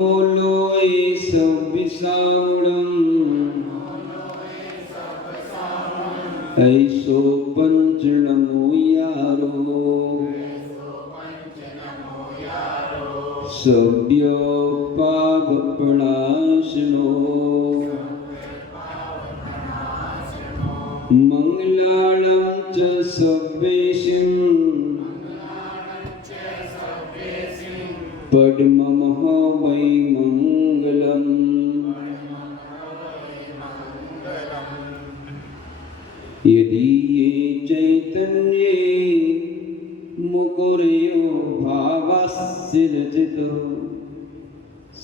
लोए सब ऐसो पंचनमो यारो सभ्य पापप्रणाशनो मंगलानं च सभ्येषिं पद्ममः वै मंगलम्। यदि ये चैतन्ये मुकुरयो भावस्य रचितो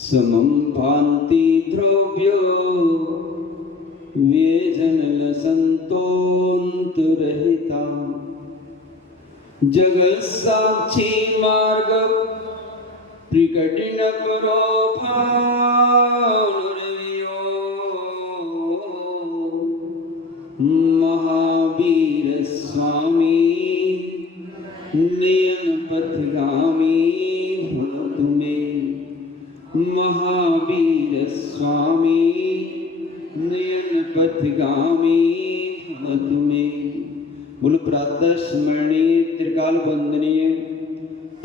समं भान्ति द्रव्यो व्यजनलसन्तोऽन्तरहिता जगत्साक्षी मार्ग प्रकटिन परो भानुरयो महावीर स्वामी नयन पथगामी भवतु मे। महावीर स्वामी नयन पथगामी भवतु मे। बोलो प्रातः स्मरणीय त्रिकाल वंदनीय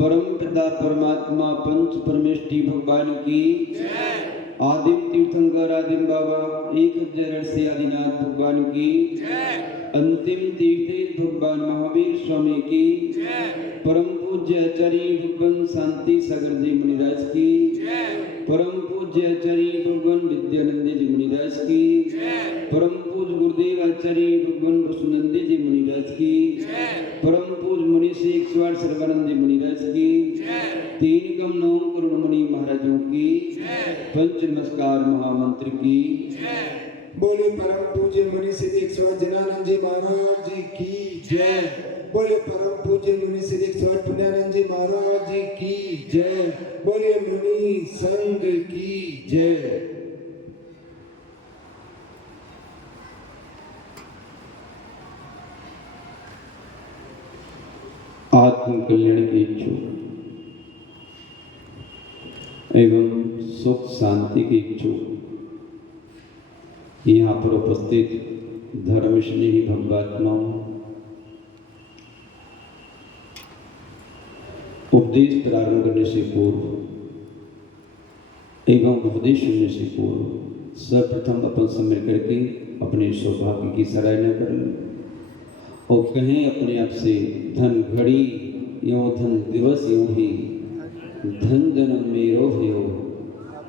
परम पिता परमात्मा पंच परमेष्टि भगवान की आदिम तीर्थंकर आदिम बाबा एक से आदिनाथ भगवान की अंतिम तीर्थ भगवान महावीर स्वामी की परम पूज्य आचार्य भगवान शांति सागर जी मुनिराज की परम पूज्य आचार्य भगवान विद्यानंद जी मुनिराज की परम पूज्य गुरुदेव आचार्य भगवान वसुनंद जी मुनिराज की परम पूज्य मुनि शेख स्वार सर्वानंद जी मुनिराज की तीन कम नौ करुण मुनि महाराजों की पंच नमस्कार महामंत्र की बोले परम पूज्य मुनि सिद्ध स्वार जनानंद जी महाराज जी की जय। बोले परम पूज्य मुनि सिद्ध स्वार पुण्यानंद जी महाराज जी की जय। बोले मुनि संघ की जय। आत्म कल्याण के इच्छुक एवं सुख शांति के इच्छुक यहाँ पर उपस्थित धर्म स्नेही भक्तात्माओं, उपदेश प्रारंभ करने से पूर्व एवं उपदेश सुनने से पूर्व सर्वप्रथम अपन समय करके अपने सौभाग्य की सराहना करें और कहें अपने आप से धन घड़ी यो धन दिवस यूं ही धन जन्म मेरो भयो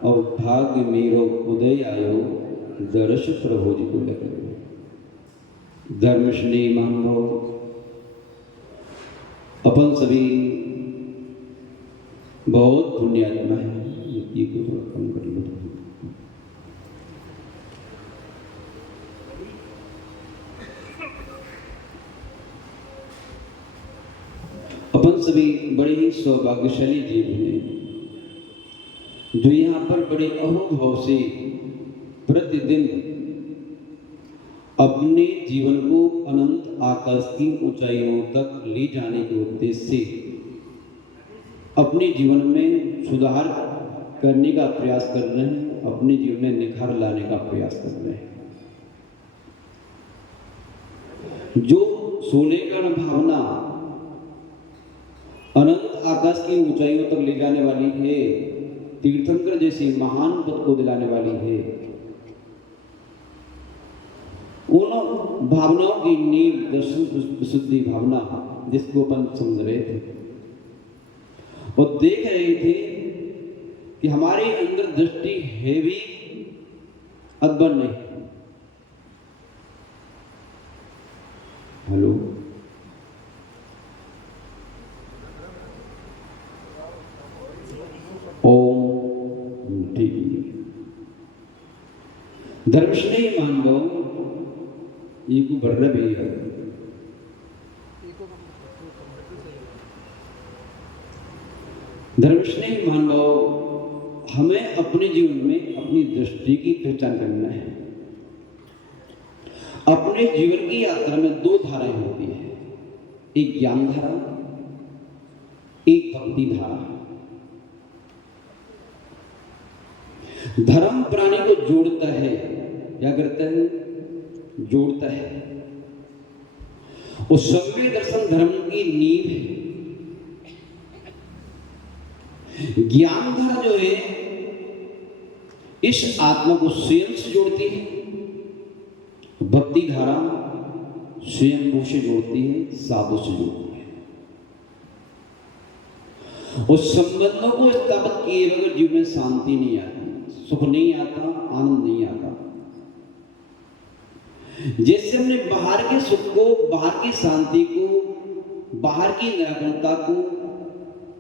और भाग्य मेरो उदय आयो दर्श प्रभु जी को लगे। धर्म स्नेह मानव अपन सभी बहुत पुण्यात्मा है। ये को थोड़ा कम कर लो। अपन सभी बड़े ही सौभाग्यशाली जीव हैं जो यहाँ पर बड़े अनुभव से प्रतिदिन अपने जीवन को अनंत आकाश की ऊंचाइयों तक ले जाने के उद्देश्य से अपने जीवन में सुधार करने का प्रयास कर रहे हैं, अपने जीवन में निखार लाने का प्रयास कर रहे हैं। जो सोने का भावना अनंत आकाश की ऊंचाइयों तक ले जाने वाली है, तीर्थंकर जैसी महान पद को दिलाने वाली है, उन भावनाओं की नींव दर्शन विशुद्धि भावना जिसको अपन समझ रहे थे और देख रहे थे कि हमारे अंदर दृष्टि है भी अकबर नहीं। हेलो, ओम ठीक धर्मस्नेही मानव ये को बढ़ भी है। धर्मस्नेही मानव हमें अपने जीवन में अपनी दृष्टि की पहचान करना है। अपने जीवन की यात्रा में दो धाराएं होती है, एक ज्ञान धारा, एक भक्ति धारा। धर्म प्राणी को जोड़ता है। क्या करता है? जोड़ता है। और सम्य दर्शन धर्म की नींव है। ज्ञान धारा जो है इस आत्मा को स्वयं से जोड़ती है। भक्ति धारा स्वयं से जोड़ती है, साधु से जोड़ती है। और संबंधों को स्थापित किए बगैर जीवन में शांति नहीं आती, सुख नहीं आता, आनंद नहीं आता। जैसे हमने बाहर के सुख को, बाहर की शांति को, बाहर की निराकुलता को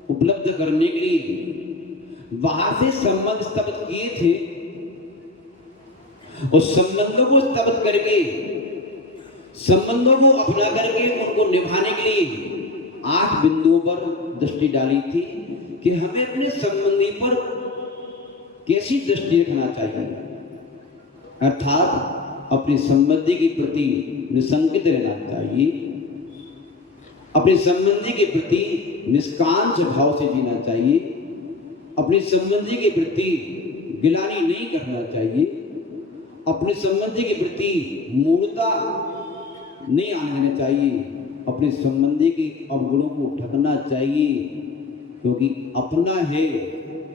उपलब्ध करने के लिए बाहर से संबंध स्थापित किए थे, और संबंधों को स्थापित करके, संबंधों को अपना करके उनको निभाने के लिए 8 बिंदुओं पर दृष्टि डाली थी कि हमें अपने संबंधी पर कैसी दृष्टि रखना चाहिए। अर्थात अपने संबंधी के प्रति निसंकित रहना चाहिए, अपने संबंधी के प्रति निष्कांक्ष भाव से जीना चाहिए, अपने संबंधी के प्रति गिलानी नहीं करना चाहिए, अपने संबंधी के प्रति मूर्खता नहीं आने देना चाहिए, अपने संबंधी के अवगुणों को ढकना चाहिए, क्योंकि अपना है,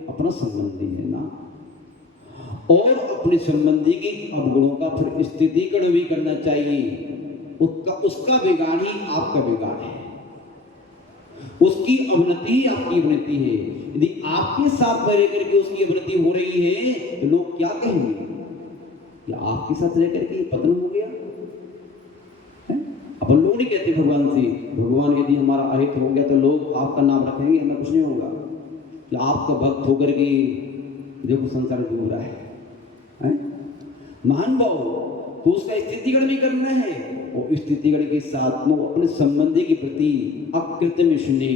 अपना संबंधी है ना। और अपने संबंधी के अवगुणों का फिर स्थितिकरण भी करना चाहिए। उसका बिगाड़ ही आपका बिगाड़ है, उसकी अवनति ही आपकी अवनति है। यदि आपके साथ रह करके उसकी अवनति हो रही है तो लोग क्या कहेंगे कि आपके साथ रह करके पतन हो गया है? अपन लोग नहीं कहते भगवान से, भगवान यदि हमारा अहित हो गया तो लोग आपका नाम रखेंगे, हमें कुछ नहीं होगा। कि आपका भक्त होकर के देखो संसार डूब रहा है। महान भाव तो उसका स्थितिगण भी करना है, और स्थितिगण के साथ में अपने संबंधी के प्रति अकृत्रिम सुने,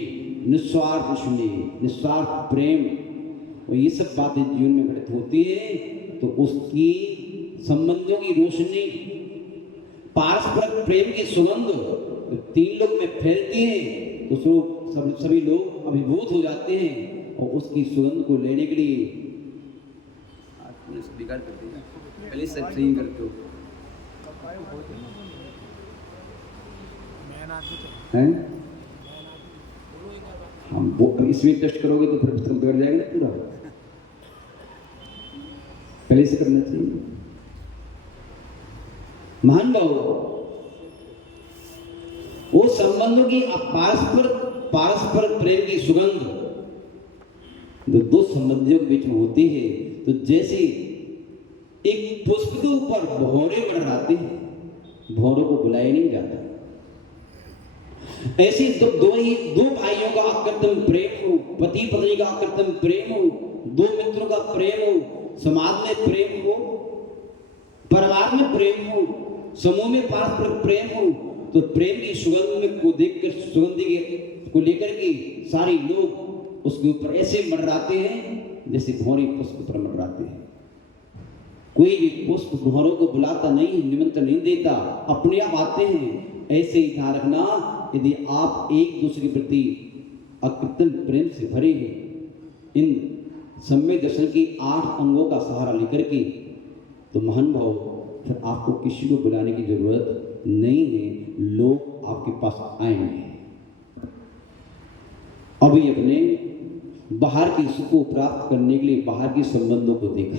निस्वार्थ सुने, निस्वार्थ प्रेम, और ये सब बातें जीवन में घटित होती है तो उसकी संबंधों की रोशनी, पारस्परिक प्रेम की सुगंध 3 लोग में फैलती है तो सभी लोग अभिभूत हो जाते हैं, और उसकी सुगंध को लेने के लिए बिगाड़ करते हैं। पहले सब सही करते हो हैं, हम वो इसमें टेस्ट करोगे तो फिर पुस्तक बिगड़ जाएगा पूरा। पहले से करना चाहिए। महान भाव वो संबंधों की पारस्परिक प्रेम की सुगंध जो 2 संबंधियों के बीच में होती है, तो जैसे एक पुष्प के ऊपर भौरे मंडराते हैं, भौरों को बुलाया नहीं जाता, ऐसे दो भाइयों का अकृत्रिम प्रेम हो, पति पत्नी का अकृत्रिम प्रेम हो, 2 मित्रों का प्रेम हो, समाज में प्रेम हो, परिवार में प्रेम हो, समूह में पारस्परिक प्रेम हो, तो प्रेम की सुगंध को देखकर, सुगंधी को लेकर के सारे लोग उसके ऊपर ऐसे मंडराते हैं जैसे भौरे पुष्प पर मंडराते हैं। कोई भी पुष्प भौरों को बुलाता नहीं, निमंत्रण नहीं देता, अपने आप आते हैं। ऐसे ही ध्यान रखना, यदि आप एक दूसरे के प्रति अकृत्रिम प्रेम से भरे हैं, इन सम्य दर्शन के 8 अंगों का सहारा लेकर के, तो महान भाव फिर आपको किसी को बुलाने की जरूरत नहीं है, लोग आपके पास आएंगे। अभी अपने बाहर के सुख को प्राप्त करने के लिए बाहर के संबंधों को देखा,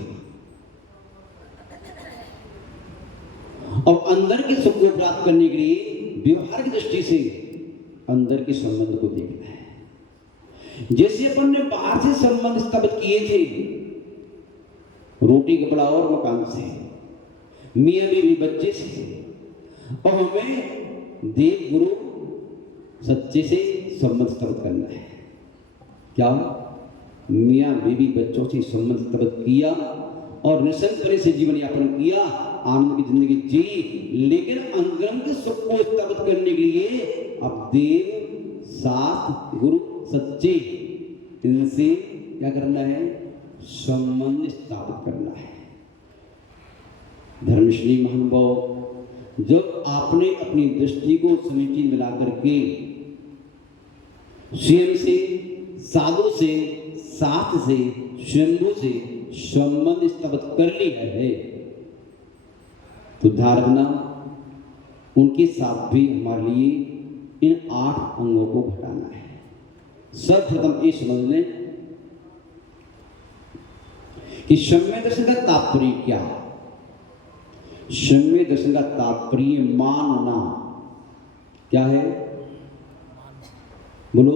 और अंदर के सुख को प्राप्त करने के लिए व्यवहार की दृष्टि से अंदर के संबंध को देखना है। जैसे अपन ने बाहर से संबंध स्थापित किए थे, रोटी कपड़ा और मकान से, मियां बीवी बच्चे से, और हमें देव गुरु सच्चे से संबंध स्थापित करना है। क्या मियां बीवी बच्चों से संबंध स्थापित किया और निसंग से जीवन यापन किया, आनंद की जिंदगी जी, लेकिन अंतरंग के सुख को स्थापित करने के लिए अब देव साथ गुरु सच्चे, इनसे क्या करना है? संबंध स्थापित करना है। धर्मश्री महानुभाव, जब आपने अपनी दृष्टि को समीचीन मिला करके स्वयं से, साधु से, साथ से, स्वयंभू से, संबंध स्थापित कर लिया है तो धारणा उनके साथ भी हमारे लिए इन 8 अंगों को घटाना है। सर्वप्रथम ये समझ लें कि सम्यक दर्शन का तात्पर्य क्या है। सम्यक दर्शन का तात्पर्य मानना क्या है, बोलो,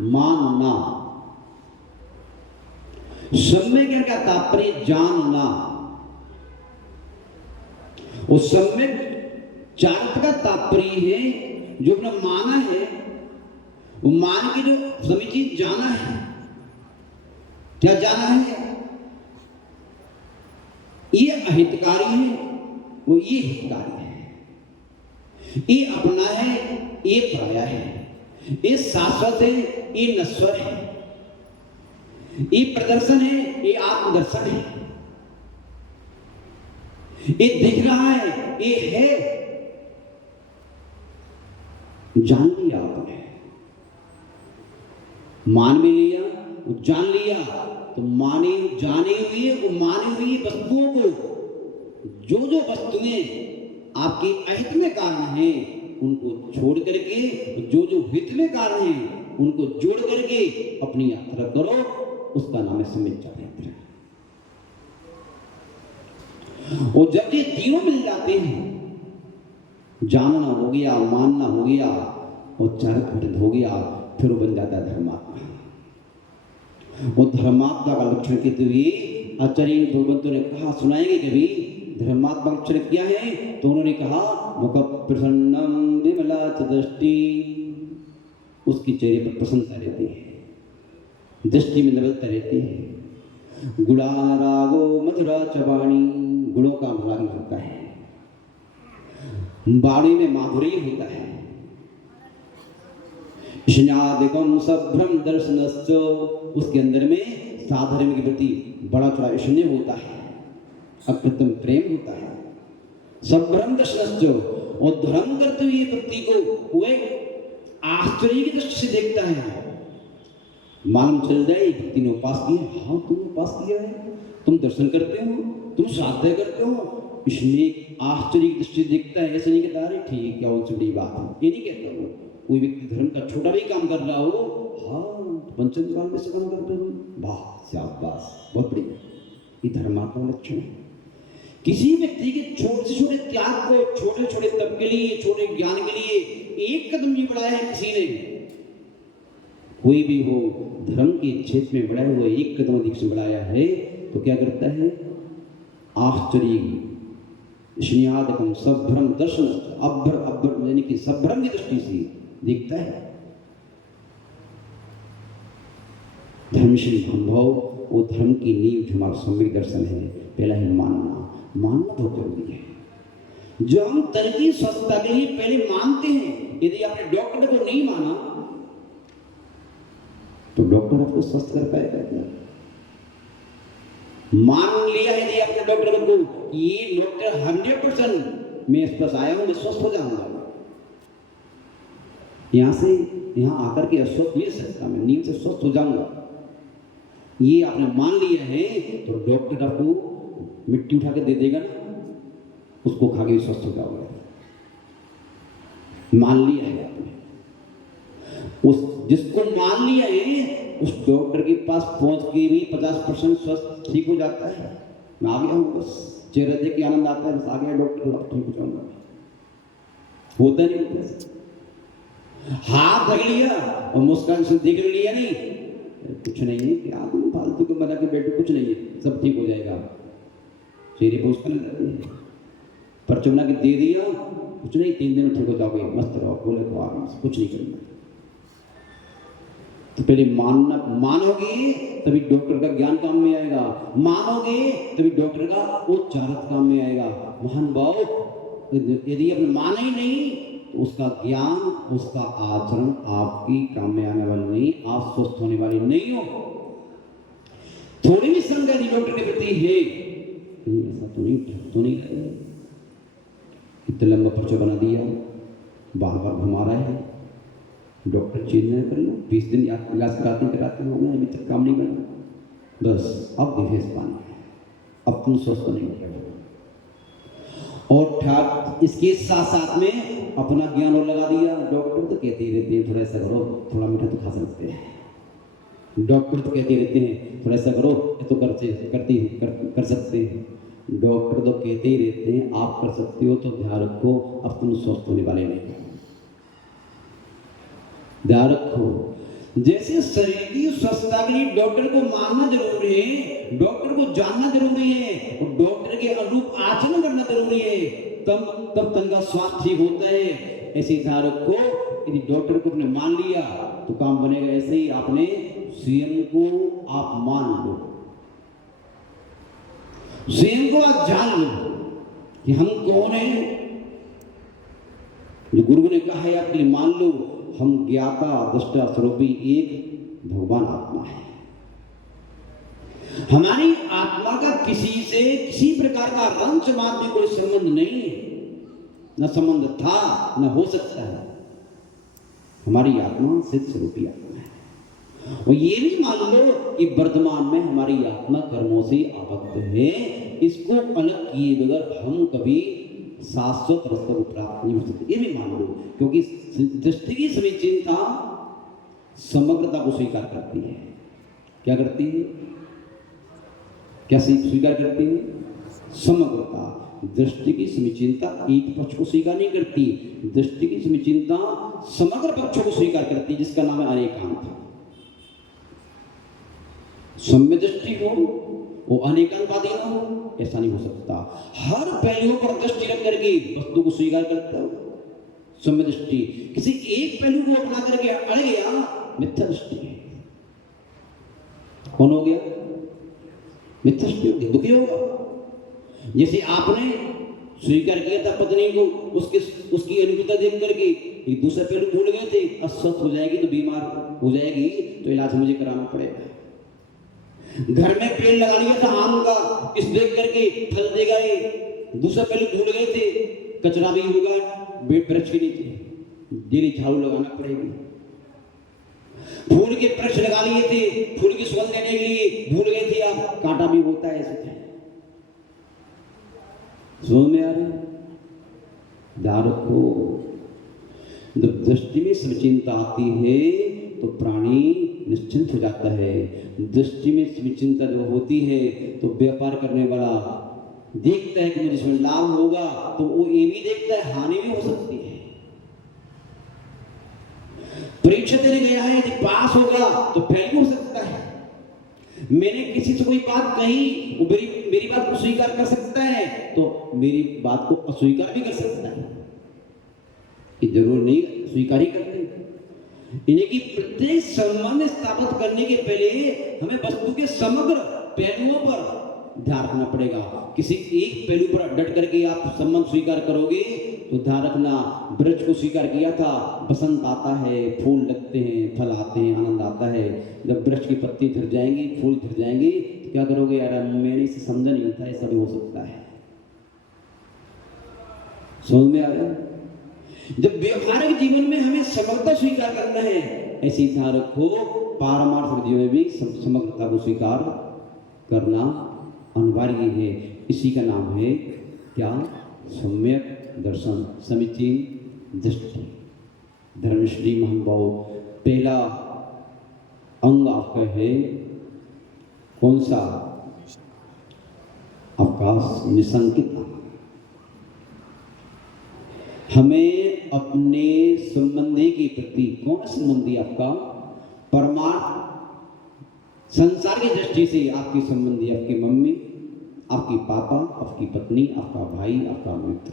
मानना। सम्यक का तात्पर्य जानना। और सम्यक चार्थ का तात्पर्य है जो अपना माना है वो मान के जो समीचीन जाना है। क्या जाना है, ये अहितकारी है, वो ये हितकारी है, ये अपना है, ये पराया है, ये शाश्वत है, ये नश्वर है, ये प्रदर्शन है, ये आत्मदर्शन है, ये दिख रहा है, ये है। जान लिया आपने, मान में लिया, जान लिया, तो माने जाने हुए वो माने हुए वस्तुओं को जो जो वस्तुएं आपके अहित में कारण हैं उनको छोड़ करके जो जो हित में कारण हैं उनको जोड़ करके अपनी यात्रा करो, उसका नाम है समीक्षा यात्रा। और जब ये तीनों मिल जाते हैं, जानना हो गया, मानना हो गया और चारक घटित हो गया, फिर वो बन जाता है धर्मात्मा। वो धर्मात्मा का लक्षण कहते हुए आचार्य भगवंतों ने कहा, सुनाएंगे कभी धर्मात्मा लक्षण क्या है, तो उन्होंने कहा मुख प्रसन्नम विमला दृष्टि, उसकी चेहरे पर प्रसन्नता रहती है, दृष्टि में निर्मलता रहती है। गुड़ा रागो मधुरा चवाणी, गुणों का अनुराग होता है, वाणी में माधुर्य होता है। स्नेहादिकम सभ्रम दर्शनस्य, उसके अंदर में साधर्म के प्रति बड़ा चौड़ा स्नेह होता है, अकृत्रिम प्रेम होता है। सभ्रम दर्शनस्य, और धर्म करते हुए व्यक्ति को वह आश्चर्य की दृष्टि से देखता है। मालूम चल जाए व्यक्ति ने उपास किया, हाँ तुम उपास किया है, तुम दर्शन करते हो, तुम श्राद्ध करते हो, इसलिए आश्चर्य की दृष्टि से देखता है। ऐसे नहीं कहता अरे ठीक है क्या उनसे बड़ी बात है, ये नहीं कहता वो। कोई व्यक्ति धर्म का छोटा भी काम कर रहा हो, हाँ पंचम काल में से काम करते हो, वाह शाबाश, बहुत बढ़िया, ये धर्मात्मा लक्षण है। किसी व्यक्ति के छोटे से छोटे त्याग को, छोटे छोटे तप के लिए, छोटे ज्ञान के लिए एक कदम भी बढ़ाया है किसी ने, कोई भी हो धर्म के क्षेत्र में बढ़ाए हुए एक कदम अधिक से बढ़ाया है, तो क्या करता है, आश्चर्य स्नेहादकम सभ्रम दर्शन, अभ्र अभ्र यानी कि सभ्रम की दृष्टि से देखता है। धर्मशील अनुभव, वो धर्म की नींव जो हमारा सम्यक दर्शन है। पहला है मानना, मानना बहुत जरूरी है। जो हम तर्की स्वस्थता के लिए पहले मानते हैं, यदि आपने डॉक्टर को नहीं माना तो डॉक्टर आपको स्वस्थ कर पाएगा क्या? मान लिया है यदि आपने डॉक्टर को, ये डॉक्टर 100% मैं इस पास आया हूं, मैं स्वस्थ हो जाऊंगा, यहां से यहां आकर के अस्वस्थ मिल सकता, मैं नींद से स्वस्थ हो जाऊंगा, ये आपने मान लिया है, तो डॉक्टर आपको मिट्टी उठा के दे देगा ना, उसको खा के स्वस्थ हो जाओगे। मान लिया है आपने, उस जिसको मान लिया है उस डॉक्टर के पास पहुंच के भी 50% स्वस्थ ठीक हो जाता है। मैं आ गया हूँ, बस चेहरा देख के आनंद आता है, बस आ गया डॉक्टर, ठीक हो जाऊंगा। होता नहीं होता, हाथ रख लिया और मुस्कान से देख लिया, नहीं कुछ नहीं है, क्या तुम फालतू के बना के बैठो, कुछ नहीं है, सब ठीक हो जाएगा, चेहरे पर मुस्कान लगती है। पर्चा बना के दे दिया, कुछ नहीं, 3 दिन में ठीक हो जाओगे, मस्त रहो, बोले तो आराम से, कुछ नहीं करना। तो पहले मानना, मानोगे तभी डॉक्टर का ज्ञान काम में आएगा, मानोगे तभी डॉक्टर का उच्चारत काम में आएगा। महान भाव, यदि आपने माना ही नहीं तो उसका ज्ञान, उसका आचरण आपकी काम में आने वाला नहीं, आप स्वस्थ होने वाले नहीं हो। थोड़ी भी संज्ञा यदि डॉक्टर के प्रति है, ऐसा तो नहीं है, इतना लंबा पर्चा बना दिया, बार बार घुमा रहा है, डॉक्टर चेंज नहीं कर लो, 20 दिन इलाज कराते हो गए, अभी तक काम नहीं बना, बस अब दिखेस पानी, अब तुम स्वस्थ नहीं हो। और ठाक इसके साथ साथ में अपना ज्ञान और लगा दिया। डॉक्टर तो कहते ही रहते हैं थोड़ा ऐसा करो, थोड़ा मीठा तो खा सकते हैं। डॉक्टर तो कहते रहते हैं थोड़ा ऐसा करो, ये तो कर सकते हैं। डॉक्टर तो कहते ही रहते हैं आप कर सकते हो, तो ध्यान रखो अब तुम स्वस्थ होने वाले नहीं। ध्यान रखो, जैसे शरीर की स्वस्थता के लिए डॉक्टर को मानना जरूरी है, डॉक्टर को जानना जरूरी है, और डॉक्टर के अनुरूप आचरण करना जरूरी है, तब तन का स्वास्थ्य ठीक होता है। ऐसे ध्यान रखो, यदि डॉक्टर को आपने मान लिया तो काम बनेगा। ऐसे ही आपने स्वयं को आप मान लो, स्वयं को आप जान लो कि हम कौन हैं। जो गुरु ने कहा है आपके लिए मान लो, हम ज्ञाता दृष्टा स्वरूपी एक भगवान आत्मा है। हमारी आत्मा का किसी से किसी प्रकार का रंच मात्र में कोई संबंध नहीं है, न संबंध था न हो सकता है। हमारी आत्मा सिद्ध स्वरूपी आत्मा है। और ये भी मान लो कि वर्तमान में हमारी आत्मा कर्मों से आबद्ध है। इसको अलग किए बगैर हम कभी शाश्वत रस्ते को प्राप्त नहीं हो सकते, ये भी मान लो। क्योंकि दृष्टि की समीचीनता समग्रता को स्वीकार करती है। क्या करती है? क्या स्वीकार करती है? समग्रता। दृष्टि की समीचीनता एक पक्ष को स्वीकार नहीं करती, दृष्टि की समीचीनता समग्र पक्षों को स्वीकार करती है, जिसका नाम है अनेकांत। सम्य दृष्टि हो वो अनेकांतवादी ना हो, ऐसा नहीं हो सकता। हर पहलुओं पर दृष्टि रख करके वस्तु को स्वीकार करता हो सम्य दृष्टि। किसी एक पहलू को अपना करके अड़ गया, मिथ्या दृष्टि है। कौन हो गया? मिथ्या दृष्टि हो गया, दुखी होगा। जैसे आपने स्वीकार किया था पत्नी को, उसकी अनुकूलता देख करके एक दूसरा पहलू भूल गए थे, अस्वस्थ हो जाएगी तो बीमार हो जाएगी तो इलाज मुझे कराना पड़ेगा। घर में पेड़ लगा लिया था आम का, इस देख करके फल देगा ये, दूसरा पहलू भूल गए थे, कचरा भी होगा बेड वृक्ष के नीचे, डेली झाड़ू लगाना पड़ेगी। फूल के वृक्ष लगा लिए थे, फूल की सुगंध लेने के लिए भूल गए थे आप, कांटा भी होता है ऐसे। समझ में आ रही? ध्यान रखो, जब दृष्टि में समीचीनता आती है तो प्राणी निश्चिंत हो जाता है। दृष्टि में समीचीनता जो होती है तो व्यापार करने वाला देखता है कि मुझे इसमें लाभ होगा, तो वो ये भी देखता है हानि भी हो सकती है। परीक्षा देने गया है, यदि पास होगा तो फेल हो सकता है। मैंने किसी से कोई बात कही, वो मेरी बात को स्वीकार कर सकता है तो मेरी बात को अस्वीकार भी कर सकता है। ये जरूर नहीं स्वीकार ही करते। इन्हें की प्रत्येक संबंध स्थापित करने के पहले हमें वस्तु के समग्र पहलुओं पर ध्यान रखना पड़ेगा। किसी एक पहलू पर डट करके आप संबंध स्वीकार करोगे तो ध्यान रखना, वृक्ष को स्वीकार किया था, बसंत आता है, फूल लगते हैं, फल आते हैं, आनंद आता है। जब वृक्ष की पत्ती झड़ जाएंगी, फूल झड़ जाएंगे तो क्या करोगे? यार मैंने इसे समझा नहीं था, ऐसा भी हो सकता है। समझ में आ रहा है? जब व्यवहारिक जीवन में हमें समग्रता स्वीकार करना है, ऐसे ही ध्यान रखो पारमार्थिक जीवन में भी समग्रता को स्वीकार करना अनिवार्य है। इसी का नाम है क्या? सम्यक दर्शन, समीचीन दृष्टि। धर्मश्री महानुभाव, पहला अंग आपका है कौन सा? आपका निसंकित। हमें अपने संबंधी के प्रति, कौन संबंधी आपका? परमार्थ संसार की दृष्टि से आपके संबंधी, आपकी मम्मी, आपकी पापा, आपकी पत्नी, आपका भाई, आपका मित्र,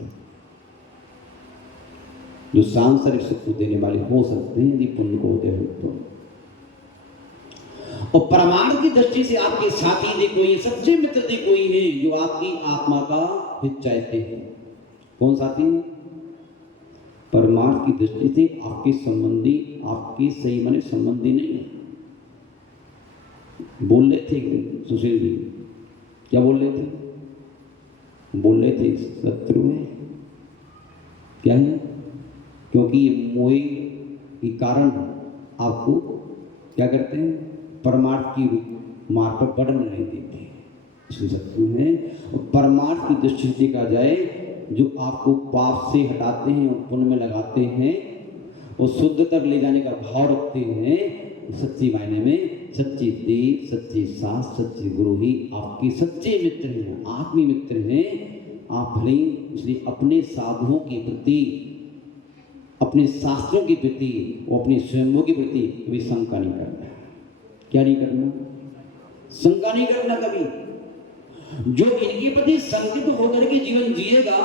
जो सांसारिक सुख देने वाले हो सकते हैं यदि पुण्य को होते हो तो। और परमार्थ की दृष्टि से आपके साथी देखो, ये सच्चे मित्र देखो, ये हैं जो आपकी आत्मा का हित चाहते हैं। कौन साथी? परमार्थ की दृष्टि से आपके संबंधी, आपके सही माने संबंधी नहीं है। बोल रहे थे सुशील जी, क्या बोल रहे थे? बोल रहे थे शत्रु है। क्या है? क्योंकि ये मोह के कारण आपको क्या करते हैं? परमार्थ की मार्ग पर बढ़ने नहीं देते। इसलिए सत्संग है और परमार्थ की दृष्टि से देखा जाए, जो आपको पाप से हटाते हैं और पुण्य में लगाते हैं और शुद्ध तक ले जाने का भाव रखते हैं, सच्ची मायने में सच्ची देव, सच्ची सास, सच्चे गुरु ही आपके सच्चे मित्र हैं, आत्मीय मित्र हैं। आप भले इसलिए अपने साधुओं के प्रति, अपने शास्त्रों के प्रति और अपने स्वयंभू के प्रति कभी शंका नहीं करना। क्या नहीं करना? शंका नहीं करना कभी। जो इनके प्रति संकित होकर के जीवन जिएगा,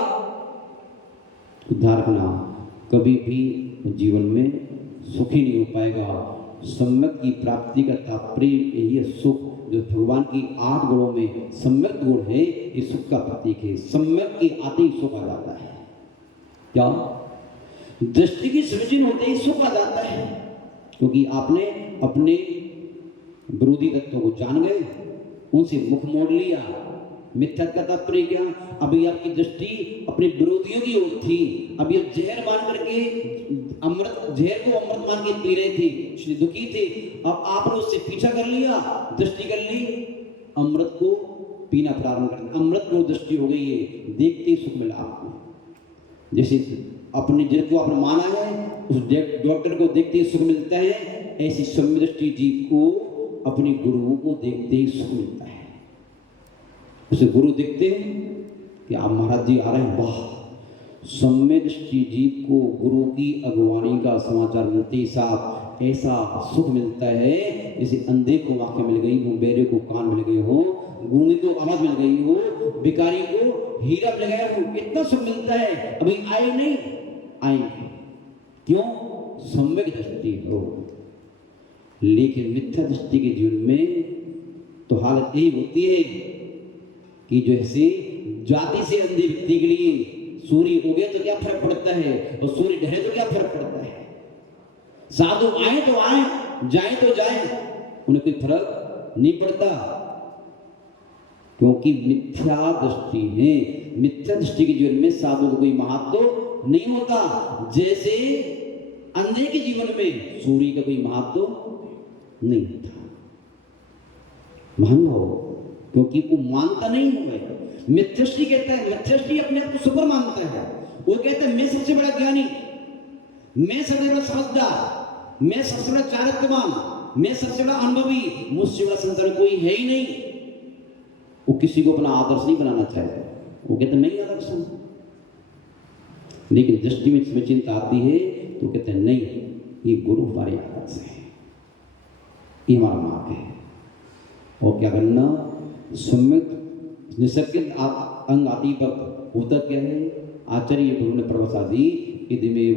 उद्धार करना कभी भी जीवन में सुखी नहीं हो पाएगा। सम्यक की प्राप्ति का तात्पर्य यही है, सुख। जो भगवान की 8 गुणों में सम्यक गुण है, ये सुख का प्रतीक है। सम्यक के आते ही सुख आ जाता है। क्या? दृष्टि की समीचीन होते ही सुख आ जाता है, क्योंकि आपने अपने विरोधी तत्वों को जान गए, उनसे मुख मोड़ लिया। मिथ्या का तात्पर्य क्या? अभी आपकी दृष्टि अपने विरोधियों की ओर थी, अब ये जहर मान करके अमृत, जहर को अमृत मान के पी रहे थे, इसलिए दुखी थे। अब आपने उससे पीछा कर लिया, दृष्टि कर ली, अमृत को पीना प्रारंभ कर दिया, अमृत को दृष्टि हो गई है, देखते ही सुख मिला आपको। जैसे अपने जिनको आपने माना है, उस डॉक्टर को देखते ही सुख मिलता है, ऐसी सम्य दृष्टि जीव को अपने गुरुओं को देखते ही सुख मिलता है। उसे गुरु देखते हैं कि आप महाराज जी आ रहे हैं, वाह। सम्य दृष्टि जीव को गुरु की अगुवानी का समाचार मिलते ही साथ ऐसा सुख मिलता है, जैसे अंधे को आंखें मिल गई हो, बहरे को कान मिल गए हो, गूंगे को आवाज मिल गई हो, भिखारी को हीरा मिल गया हो, इतना सुख मिलता है। अभी आए नहीं, आएंगे। क्यों? सम्यक दृष्टि हो। लेकिन मिथ्या दृष्टि के जीवन में तो हालत यही होती है कि जैसे जाति से अंधे व्यक्ति के लिए सूर्य उगे तो क्या फर्क पड़ता है, और सूर्य ढले तो क्या फर्क पड़ता है। साधु आए तो आए, जाए तो जाए, उन्हें कोई फर्क नहीं पड़ता, क्योंकि मिथ्या दृष्टि है। मिथ्या दृष्टि के जीवन में साधु को कोई महत्व नहीं होता, जैसे अंधे के जीवन में सूर्य का कोई महत्व नहीं होता। मान लो, क्योंकि वो मानता नहीं है। मिथ्यादृष्टि कहता है, मिथ्यादृष्टि अपने आप को सुपर मानता है। वो कहता है मैं सबसे बड़ा ज्ञानी, मैं सबसे बड़ा समझदार, मैं सबसे बड़ा चारित्रवान, मैं सबसे बड़ा अनुभवी, मुझसे बड़ा संसार में कोई है ही नहीं। वो किसी को अपना आदर्श नहीं बनाना चाहता, वो कहते मैं ही आदर्श हूं। लेकिन दृष्टि में चिंता आती है तो कहते हैं नहीं, ये गुरु हमारे आदर्श है, ये हमारा मार्ग है। और क्या करना? सम्यक निसर्गित अंग आदिपक होता क्या है? आचार्य गुरु ने प्रवसादी इदमेव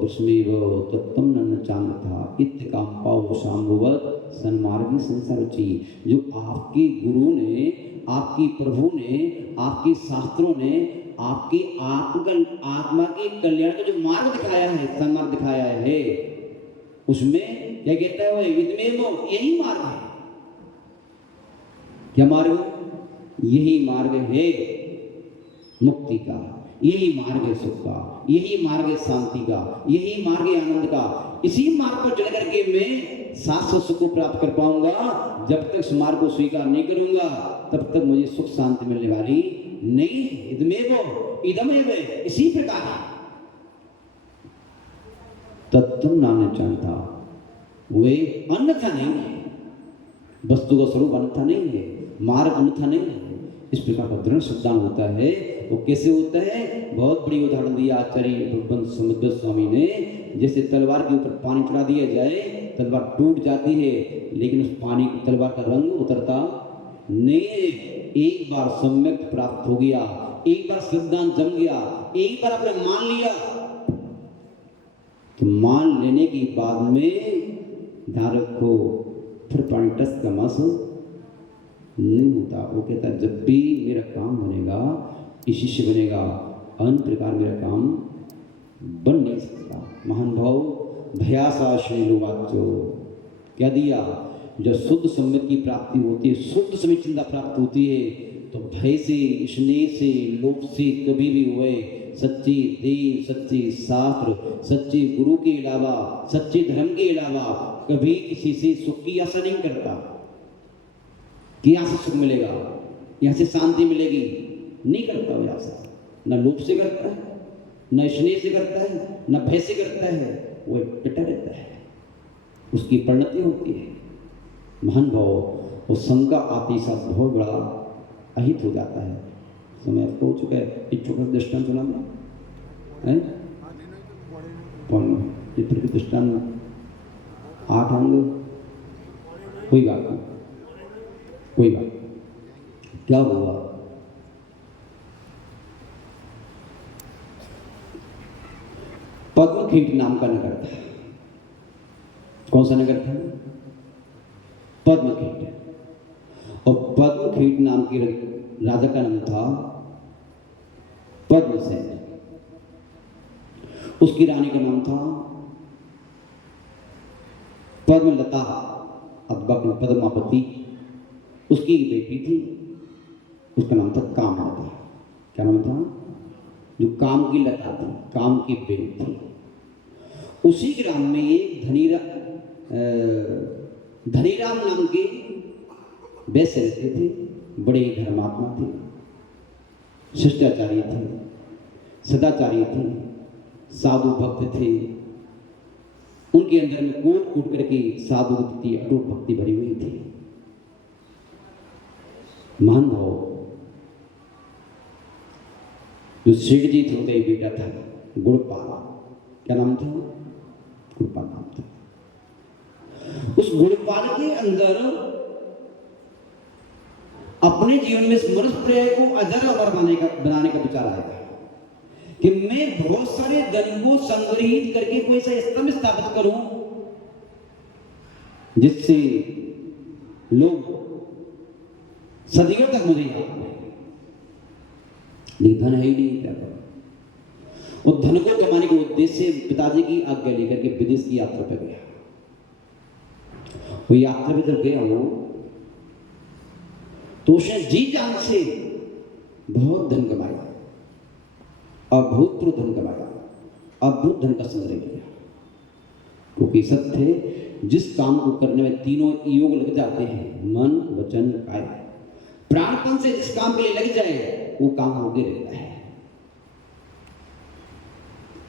दुष्मेव तत्तम नन्न चांदथा इत्तकाम पाव शाम्भवत सन्मार्गी संसारुचि। जो आपके गुरु ने, आपकी प्रभु ने, आपके शास्त्रों ने आपके आत्मा के कल्याण का जो मार्ग दिखाया है, सन्मार्ग दिखाया है, उसमें क्या कहता है? वो इदमेव, यही मार्ग है। क्या मार्ग? यही मार्ग है मुक्ति का, यही मार्ग है सुख का, यही मार्ग है शांति का, यही मार्ग है आनंद का। इसी मार्ग पर चल करके मैं शाश्वत सुख को प्राप्त कर पाऊंगा। जब तक इस मार्ग को स्वीकार नहीं करूंगा, तब तक मुझे सुख शांति मिलने वाली नहीं। इदमेव इदमेव, इसी प्रकार तत्तम नाम जानता, वे अन्यथा नहीं है। वस्तु का स्वरूप अन्यथा नहीं है, मार्ग अन्यथा नहीं है। इस प्रकार का दृढ़ सिद्धांत होता है। वो कैसे होता है? बहुत बड़ी उदाहरण दिया आचार्य समुद्र स्वामी ने। जैसे तलवार के ऊपर पानी चढ़ा दिया जाए, तलवार टूट जाती है, लेकिन उस पानी की तलवार का रंग उतरता नहीं है। एक बार सम्यक प्राप्त हो गया, एक बार सिद्धांत जम गया, एक बार आपने मान लिया, तो मान लेने के बाद में धारक को फिर पानी टस का मस नहीं होता। वो कहता है जब भी मेरा काम बनेगा, इसी से बनेगा, अन्य प्रकार मेरा काम बन नहीं सकता। महान भाव भयासा श्रेणुवाच्यो क्या दिया? जब शुद्ध सम्यक की प्राप्ति होती है, शुद्ध समीचिंता प्राप्त होती है, तो भय से, स्नेह से, लोभ से कभी भी हुए सच्ची देव, सच्ची शास्त्र, सच्चे गुरु के अलावा, सच्चे धर्म के अलावा कभी किसी से सुख की आशा नहीं करता। कि यहाँ से सुख मिलेगा, यहाँ से शांति मिलेगी, नहीं करता वो ऐसा। न लोभ से करता है, न स्नेह से करता है, न भय से करता है, वो डटा रहता है, उसकी परिणति होती है। महान भाव उस संग का आते ही साथ बहुत बड़ा अहित हो जाता है। समय आपको हो चुका है। एक छोटा सा दृष्टांत सुना मैं, चित्र के दृष्टांत 8 होंगे, कोई बात नहीं, कोई बात नहीं। क्या हुआ, पद्मखेट नाम का नगर था। कौन सा नगर था? पद्मखेट। और पद्मखेट नाम के राजा का नाम था पद्मसेन। उसकी रानी का नाम था पद्मलता अथवा पद्मावती। उसकी बेटी थी, उसका नाम था कामलता। क्या नाम था? जो काम की लता थी, काम की बेल थी। उसी ग्राम में एक धनीराम नाम के वैश्य रहते थे। बड़े धर्मात्मा थे, शिष्टाचारी थे, सदाचारी थे, साधु भक्त थे। उनके अंदर में कूट कूट करके साधु के प्रति अटूट भक्ति भरी हुई थी। महान भाव जो सेठ जी थे उनका एक बेटा था गुड़पाल। क्या नाम था? गुड़पाल नाम था। उस गुड़पाल के अंदर अपने जीवन में इस मनुष्य को अजर अमर बनाने का विचार आया कि मैं बहुत सारे धन को संग्रहित करके कोई ऐसा स्तंभ स्थापित करूं जिससे लोग सदियों तक मुझे याद करें। लेकिन धन है ही नहीं, क्या करूं? और धन को कमाने के उद्देश्य से पिताजी की आज्ञा लेकर के विदेश की यात्रा पर गया। वो यात्रा में जब गया वो तो उसने जी जान से बहुत धन कमाया, अभूतपूर्व धन कमाया, अद्भुत धन का संग्रह किया। क्योंकि सत्य जिस काम को करने में तीनों योग लग जाते हैं, मन वचन काया, प्राणपण से जिस काम के लिए लग जाए वो काम होके रहता है।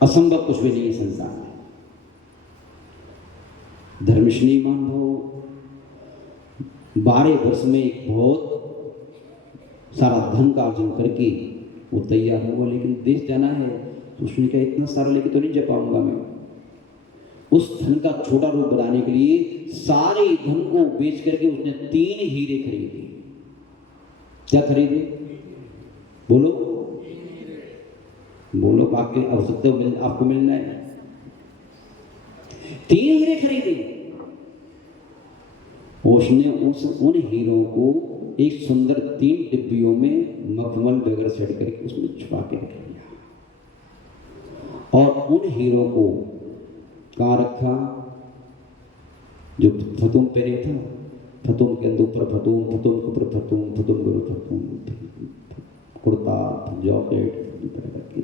असंभव कुछ भी नहीं है संसार में। धर्मश्री मान भाव 12 वर्ष में एक बहुत सारा धन का अर्जन करके वो तैयार हुआ। लेकिन देश जाना है तो उसने कहा इतना सारा लेके तो नहीं जा पाऊंगा मैं। उस धन का छोटा रूप बनाने के लिए सारे धन को बेच करके उसने 3 हीरे खरीदे। क्या खरीदे? बोलो बोलो, आपके आवश्यकता आपको मिलना है। 3 हीरे खरीदे। उसने उन हीरों को एक सुंदर 3 डिब्बियों में मखमल वगैरह सेट करके उसमें छुपा के रख लिया। और उन हीरों को कहाँ रखा? जो फतूम पहने था, फतूम के अंदर ऊपर फतूम, फतूम के ऊपर फतूम, फतूम के ऊपर फतूम, कुर्ता जॉकेट रखी।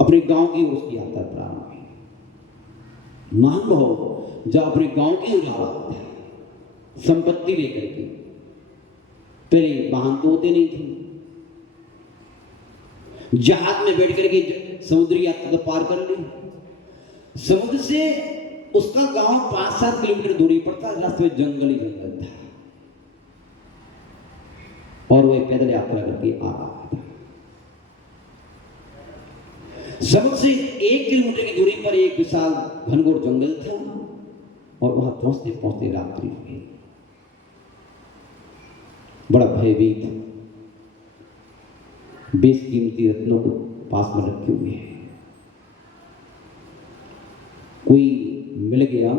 अपने गांव की उसकी यात्रा प्रारंभ हुई। मान लो जब अपने गांव की ओर संपत्ति लेकर के, पहले वाहन तो होते नहीं थे, जहाज में बैठ करके समुद्री यात्रा तो पार कर ली। समुद्र से उसका गांव 5-7 किलोमीटर दूरी पड़ता, रास्ते में जंगल ही जंगल था और वह पैदल यात्रा करके आ रहा था। समुद्र से 1 किलोमीटर की दूरी पर एक विशाल घनघोर जंगल था और वहां पहुंचते पहुंचते रात्रि हुई। बड़ा भयभीत, बेशकीमती रत्नों को पास में रखे हुए हैं। कोई मिल गया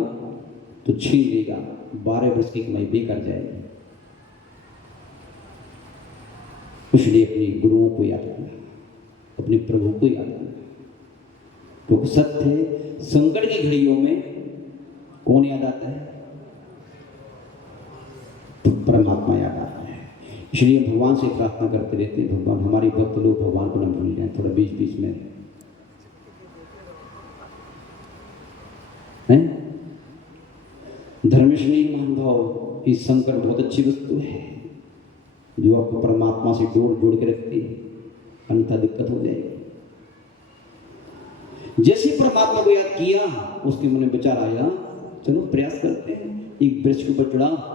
तो छीन लेगा, 12 वर्ष की कमाई बेकार जाएगी। इसलिए अपने गुरुओं को याद करना, अपने प्रभु को याद करना। क्योंकि सत्य है, संकट की घड़ियों में कौन याद आता है? तो परमात्मा याद आता है। इसलिए भगवान से प्रार्थना करते रहते हैं, भगवान हमारे भक्त लोग भगवान को न भूल जाए। थोड़ा बीच बीच में है धर्मश्री महानुभाव ये शंकर बहुत अच्छी वस्तु है जो आपको परमात्मा से जोड़ के रखती है, अन्यथा दिक्कत हो जाएगी। जैसे परमात्मा को याद किया, उसके मन में विचार आया, चलो प्रयास करते हैं। एक वृक्ष के ऊपर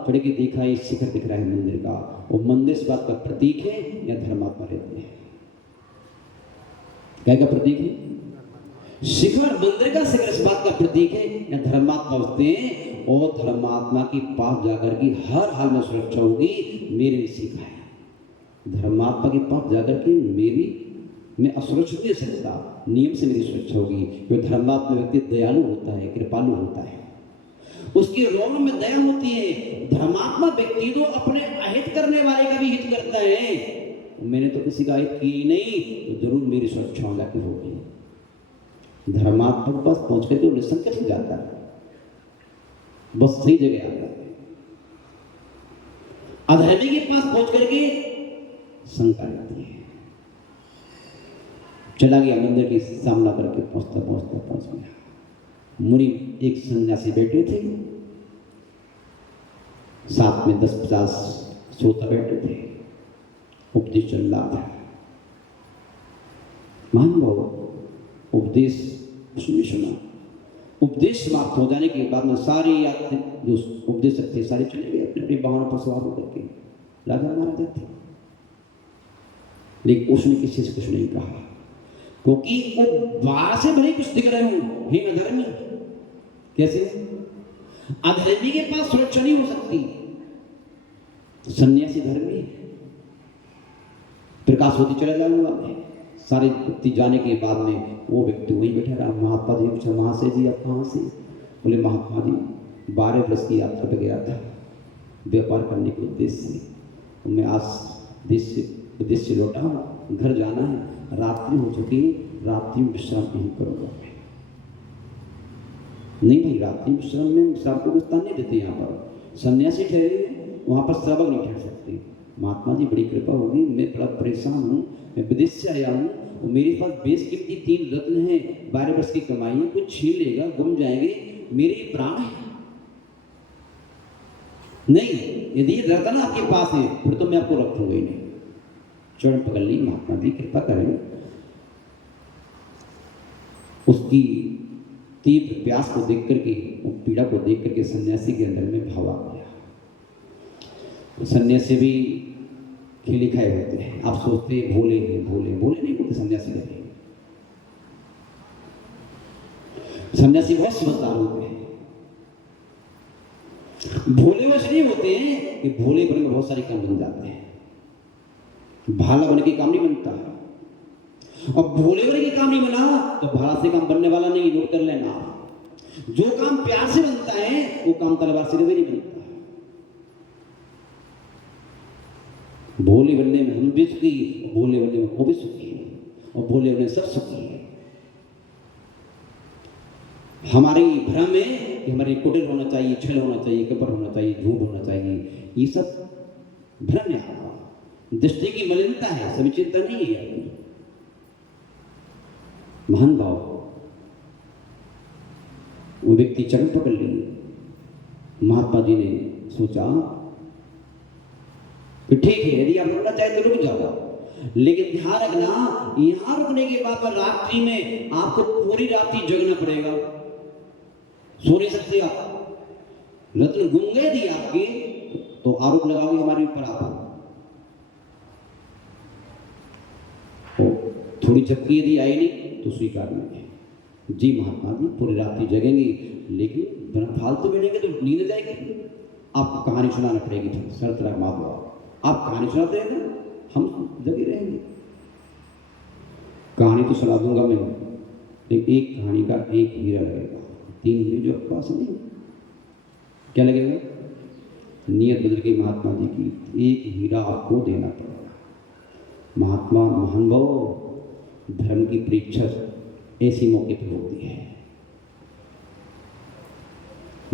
चढ़ के देखा, एक शिखर दिख रहा है मंदिर का, वो मंदिर इस बात का प्रतीक है या धर्मात्मा रहते हैं? क्या का प्रतीक है? शिखर, मंदिर का शिखर इस बात का प्रतीक है या धर्मात्मा होते हैं? और धर्मात्मा के पास जाकर के हर हाल में सुरक्षा होगी, मेरे ने सीखा है। धर्मात्मा के पास जाकर के मैं असुरक्षित नहीं सकता, नियम से मेरी सुरक्षा होगी। क्योंकि धर्मात्मा व्यक्ति दयालु होता है, कृपालु होता है, उसके रोम में दया होती है। धर्मात्मा व्यक्ति तो अपने अहित करने वाले का भी हित करता है। मैंने तो किसी का हित की नहीं, तो जरूर मेरी सुरक्षा जाकर होगी। धर्मात्मा के पास पहुंच करके निसंकट हो जाता है, बस सही जगह आता है। अधर्मी के पास पहुंच करके शंका रहती है। चला गया मंदिर के सामना करके, पहुंच गया। मुनि एक सन्यासी बैठे थे, साथ में 10-50 श्रोता बैठे थे, उपदेश चल रहा था। मान लो उपदेश सुना। उपदेश समाप्त हो जाने के बाद में सारे यात्री जो उपदेशक थे सारे चले गए अपने अपने वाहनों पर सवार होकर के। राजा महाराजा थे, लेकिन उसने किसी से कुछ नहीं कहा, क्योंकि वो बाहर से भले कुछ दिख रहे हो, हे अधर्मी। कैसे? अधर्मी के पास सुरक्षा नहीं हो सकती, सन्यासी धर्मी प्रकाश होती चला जाऊंगा। सारे व्यक्ति जाने के बाद में वो व्यक्ति वहीं बैठा रहा। महात्मा जी पूछा, महाशय जी आप कहाँ से? बोले महात्मा जी 12 वर्ष की यात्रा पर गया था व्यापार करने के उद्देश्य से। मैं आज विदेश से लौटा हूँ, घर जाना है, रात्रि हो चुकी, रात्रि में विश्राम नहीं करूँगा। नहीं भाई, रात्रि विश्राम में विश्राम को स्थान नहीं देते। यहाँ पर सन्यासी ठहरे, वहाँ पर श्रावक नहीं ठहर सकते। महात्मा जी बड़ी कृपा होगी, मैं बड़ा परेशान हूँ, मैं विदेश से आया हूँ और मेरे पास बेशकीमती 3 रत्न हैं, 12 वर्ष की कमाई है, कुछ छीन लेगा, गुम जाएंगे, मेरे प्राण है। नहीं, यदि रत्न आपके पास है फिर तो मैं आपको रखूंगा ही नहीं। चरण पकड़ ली, महात्मा जी कृपा करें। उसकी तीव्र प्यास को देख करके, पीड़ा को देख करके सन्यासी के अंदर में भाव आ गया। सन्यासी भी खेली खाए होते हैं, आप सोचते हैं भोले हैं, भोले नहीं होते सन्यासी रहते। सन्यासी बहुत समझदार होते हैं, भोले वैसे नहीं होते हैं कि भोले बन में बहुत सारे काम बन जाते हैं। भाला बन के काम नहीं बनता है, और भोले बन के काम नहीं बना तो भाला से काम बनने वाला नहीं। नोट कर लेना, जो काम प्यार से बनता है वो काम तलवार से कभी नहीं बनता। भोले बनने में हम भी सुखी, भोले बनने में वो भी सुखी है, और भोले बनने सब सुखी है। हमारी भ्रम है कि हमारे कुटिल होना चाहिए, छल होना चाहिए, कपट होना चाहिए, झूठ होना चाहिए, ये सब भ्रम है, दृष्टि की मलिनता है, सभी चिंता नहीं है। महान भाव, वो व्यक्ति चरण पकड़ लिए। महात्मा जी ने सोचा कि ठीक है, यदि आप रुकना चाहे तो रुक जाओ, लेकिन ध्यान रखना यहां रुकने के बाद रात्रि में आपको पूरी रात्रि जगना पड़ेगा, सो नहीं सकते आप। रत्न गुम गए दिए आपके तो आरोप लगाओगे हमारे ऊपर आप। थोड़ी झपकी यदि आई नहीं तो स्वीकार नहीं। जी महात्मा जी पूरी रात्रि जगेंगे, लेकिन बिना फालतू बैठेंगे तो नींद जाएगी, आपको कहानी सुनाना पड़ेगी। शर्त रख माधवा, आप कहानी सुनाते हैं ना, हम जगे रहेंगे। कहानी तो सुना दूंगा मैं, लेकिन एक कहानी का एक हीरा लगेगा। 3 हीरे जो आपके पास नहीं, क्या लगेगा? नियत बदल के महात्मा जी की एक हीरा आपको देना पड़ेगा। महात्मा महानुभव धर्म की परीक्षा ऐसी मौके पर होती है,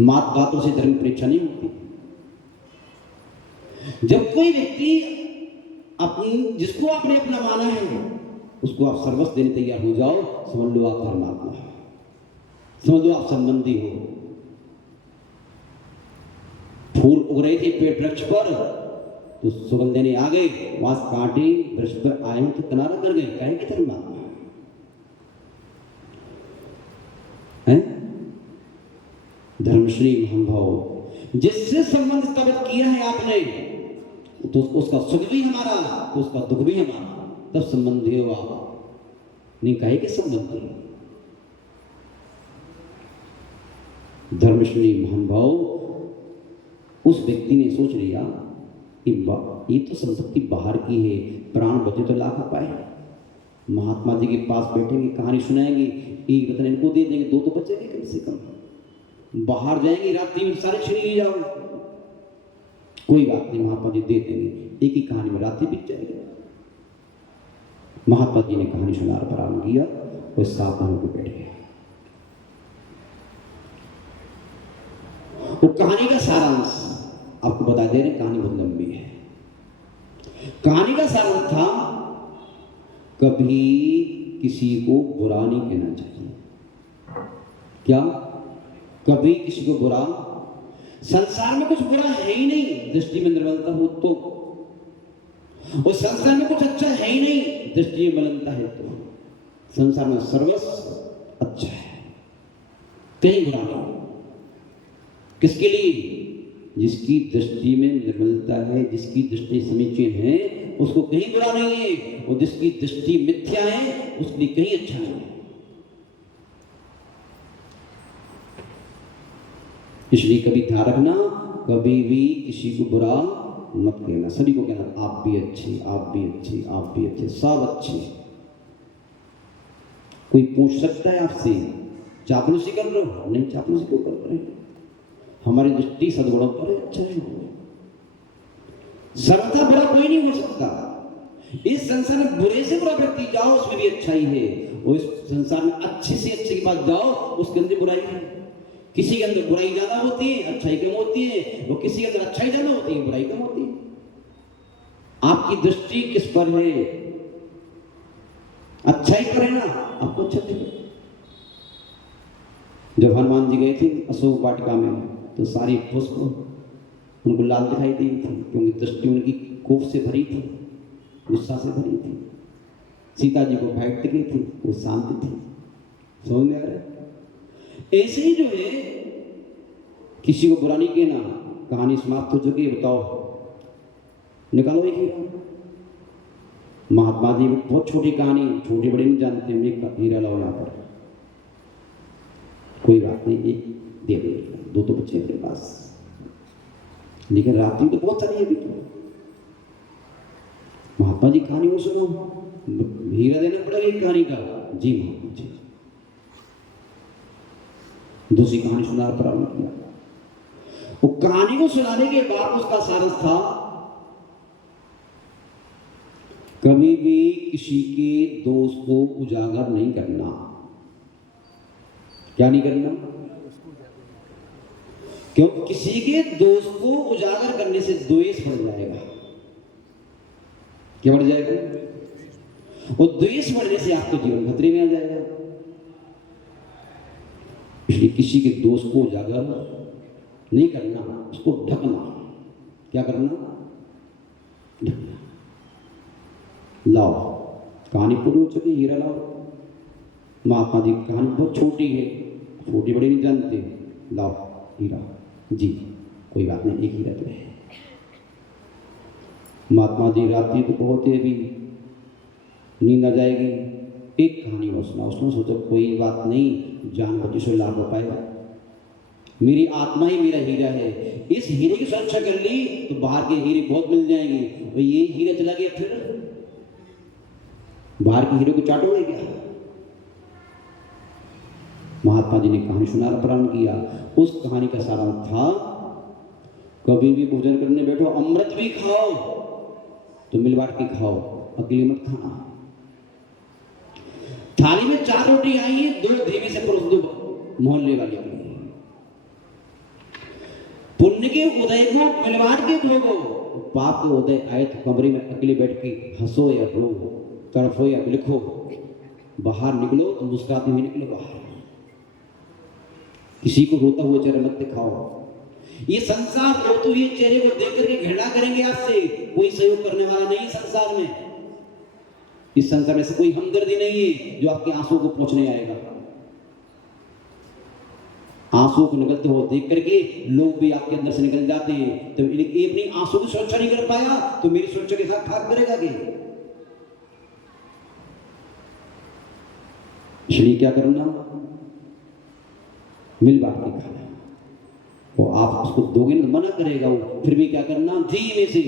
मात बातों से धर्म परीक्षा नहीं होती। जब कोई व्यक्ति अपनी जिसको आपने अपना माना है उसको आप सर्वस्व देने तैयार हो जाओ, समझ लो आप धर्मात्मा हो, समझ लो आप संबंधी हो। फूल उग रहे थे पेड़ वृक्ष पर, तो सुगंध देने आ गए, वहां कांटे वृक्ष पर आए तो किनारा कर गए, कहें कि धर्मात्मा है। धर्मश्री महानुभाव, जिससे संबंध स्थापित किया है आपने, तो उसका सुख भी हमारा तो उसका दुख भी हमारा, तब संबंध हुआ, नहीं कहे कि संबंध। धर्मश्री महानुभाव, उस व्यक्ति ने सोच लिया कि ये तो संपत्ति बाहर की है, प्राण बचे तो लाख पाए, महात्मा जी के पास बैठेंगे, कहानी सुनाएंगे, एक रत्न इनको दे देंगे, दो तो बचेंगे कम से कम। बाहर जाएंगे रात्रि में सारे छीन ले जाओ, कोई बात नहीं, महात्मा जी दे देंगे, एक ही कहानी में रात्रि बीत जाएगी। महात्मा जी ने कहानी सुनाना प्रारंभ किया और सावधान होकर बैठ गए। वो कहानी का सारांश आपको बता दे रहे, कहानी बहुत लंबी है। कहानी का सारांश था, कभी किसी को बुरा नहीं कहना चाहिए। क्या? कभी किसी को बुरा, संसार में कुछ बुरा है ही नहीं दृष्टि में निर्मलता हो तो, और संसार में कुछ अच्छा है ही नहीं दृष्टि में मलिनता है तो, संसार में सर्वस्व अच्छा है, कहीं बुरा नहीं। किसके लिए? जिसकी दृष्टि में निर्मलता है, जिसकी दृष्टि समीचीन है, उसको कहीं बुरा नहीं है, और जिसकी दृष्टि मिथ्या है उसके लिए कहीं अच्छा नहीं है। इसलिए कभी ध्यान रखना, कभी भी किसी को बुरा मत कहना, सभी को कहना आप भी अच्छे, आप भी अच्छे, आप भी अच्छे, सब अच्छे। कोई पूछ सकता है आपसे चापलूसी कर रहे हो? नहीं, चापलूसी क्यों कर रहे हैं? हमारी दृष्टि सद्गुणों पर अच्छा है। सर्वथा बुरा कोई नहीं हो सकता। इस संसार में बुरे से बुरा व्यक्ति जाओ उसमें भी अच्छाई है, और इस संसार में अच्छे से अच्छे के पास जाओ उसके अंदर बुराई है। किसी के अंदर बुराई ज्यादा होती है, अच्छाई कम होती है, और किसी के अंदर अच्छाई ज्यादा होती है, बुराई कम होती है। आपकी दृष्टि किस पर है? अच्छाई पर है ना, आपको अच्छा दिखे। जब हनुमान जी गए थे अशोक वाटिका में, तो सारी पुष्प उनको लाल दिखाई दी थी, क्योंकि दृष्टि उनकी कोप से भरी थी, गुस्सा से भरी थी। सीता जी को व्हाइट दिखी थी, वो शांत थी। समझ में आ रहा है? ऐसे ही जो है, किसी को बुरा नहीं कहना। कहानी समाप्त हो चुकी है, बताओ निकालो एक हीरा। महात्मा जी बहुत छोटी कहानी, छोटी बड़ी नहीं जानते, एक हीरा लाओ यहाँ पर, कोई बात नहीं, एक दे दे, दो तो बच्चे अपने पास, लेकिन रात्रि तो बहुत सारी है अभी तो। महात्मा जी कहानी वो सुनो, हीरा देना पड़ेगा एक कहानी का। जी महात्मा जी। दूसरी कहानी सुनाना प्रारंभ किया। वो कहानी को सुनाने के बाद उसका सारस था, कभी भी किसी के दोष को उजागर नहीं करना। क्या नहीं करना? क्योंकि किसी के दोष को उजागर करने से द्वेष बढ़ जाएगा। क्या बढ़ जाएगा? और द्वेष बढ़ने से आपका जीवन खतरे में आ जाएगा। इसलिए किसी के दोष को उजागर नहीं करना, उसको ढकना। क्या करना? ढकना। लाओ, कहानी पूरी हो चुकी, हीरा लाओ। महात्मा जी की कहानी बहुत छोटी है, छोटी बड़ी नहीं जानते, लाओ हीरा। जी कोई बात नहीं, एक हीरा तो है। महात्मा जी रात्रि तो बहुत है, अभी नींद आ जाएगी, एक कहानी और सुना। उसने सोचा कोई बात नहीं, जान बची सो लाभ हो पाएगा, मेरी आत्मा ही मेरा हीरा है, इस हीरे की सुरक्षा कर ली तो बाहर के हीरे बहुत मिल जाएंगे। और ये हीरा चला गया, फिर बाहर के हीरे को चाटोगे क्या? महात्मा जी ने कहानी सुनाना प्रारंभ किया। उस कहानी का सारांश था, कभी भी भोजन करने बैठो, अमृत भी खाओ तो मिल बांट के खाओ, अकेले मत खाना। थाली में 4 रोटी आई है, 2 धीमे से परोस दो मोहल्ले वाले को। पुण्य के उदय को मिल बांट के भोगो, पाप के उदय आए तो कमरे में अकेले बैठ के हंसो या रो, तड़फो या लिखो, बाहर निकलो तो मुस्कुराते हुए निकलो बाहर। किसी को रोता हुआ चेहरा मत दिखाओ। ये संसार लोग तो ये चेहरे को देख करके घृणा करेंगे आपसे, कोई सहयोग करने वाला नहीं संसार में। इस संसार में से कोई हमदर्दी नहीं है जो आपके आंसू को पोंछने आएगा। आंसू को निकलते हो देख करके लोग भी आपके अंदर से निकल जाते हैं। तो एक अपनी आंसू की सुरक्षा नहीं कर पाया तो मेरी सुरक्षा के साथ खाक करेगा क्या? इसलिए क्या करना, मिल बांट के खाना। वो आप उसको दोगे ना, मना करेगा वो, फिर भी क्या करना, धीमे से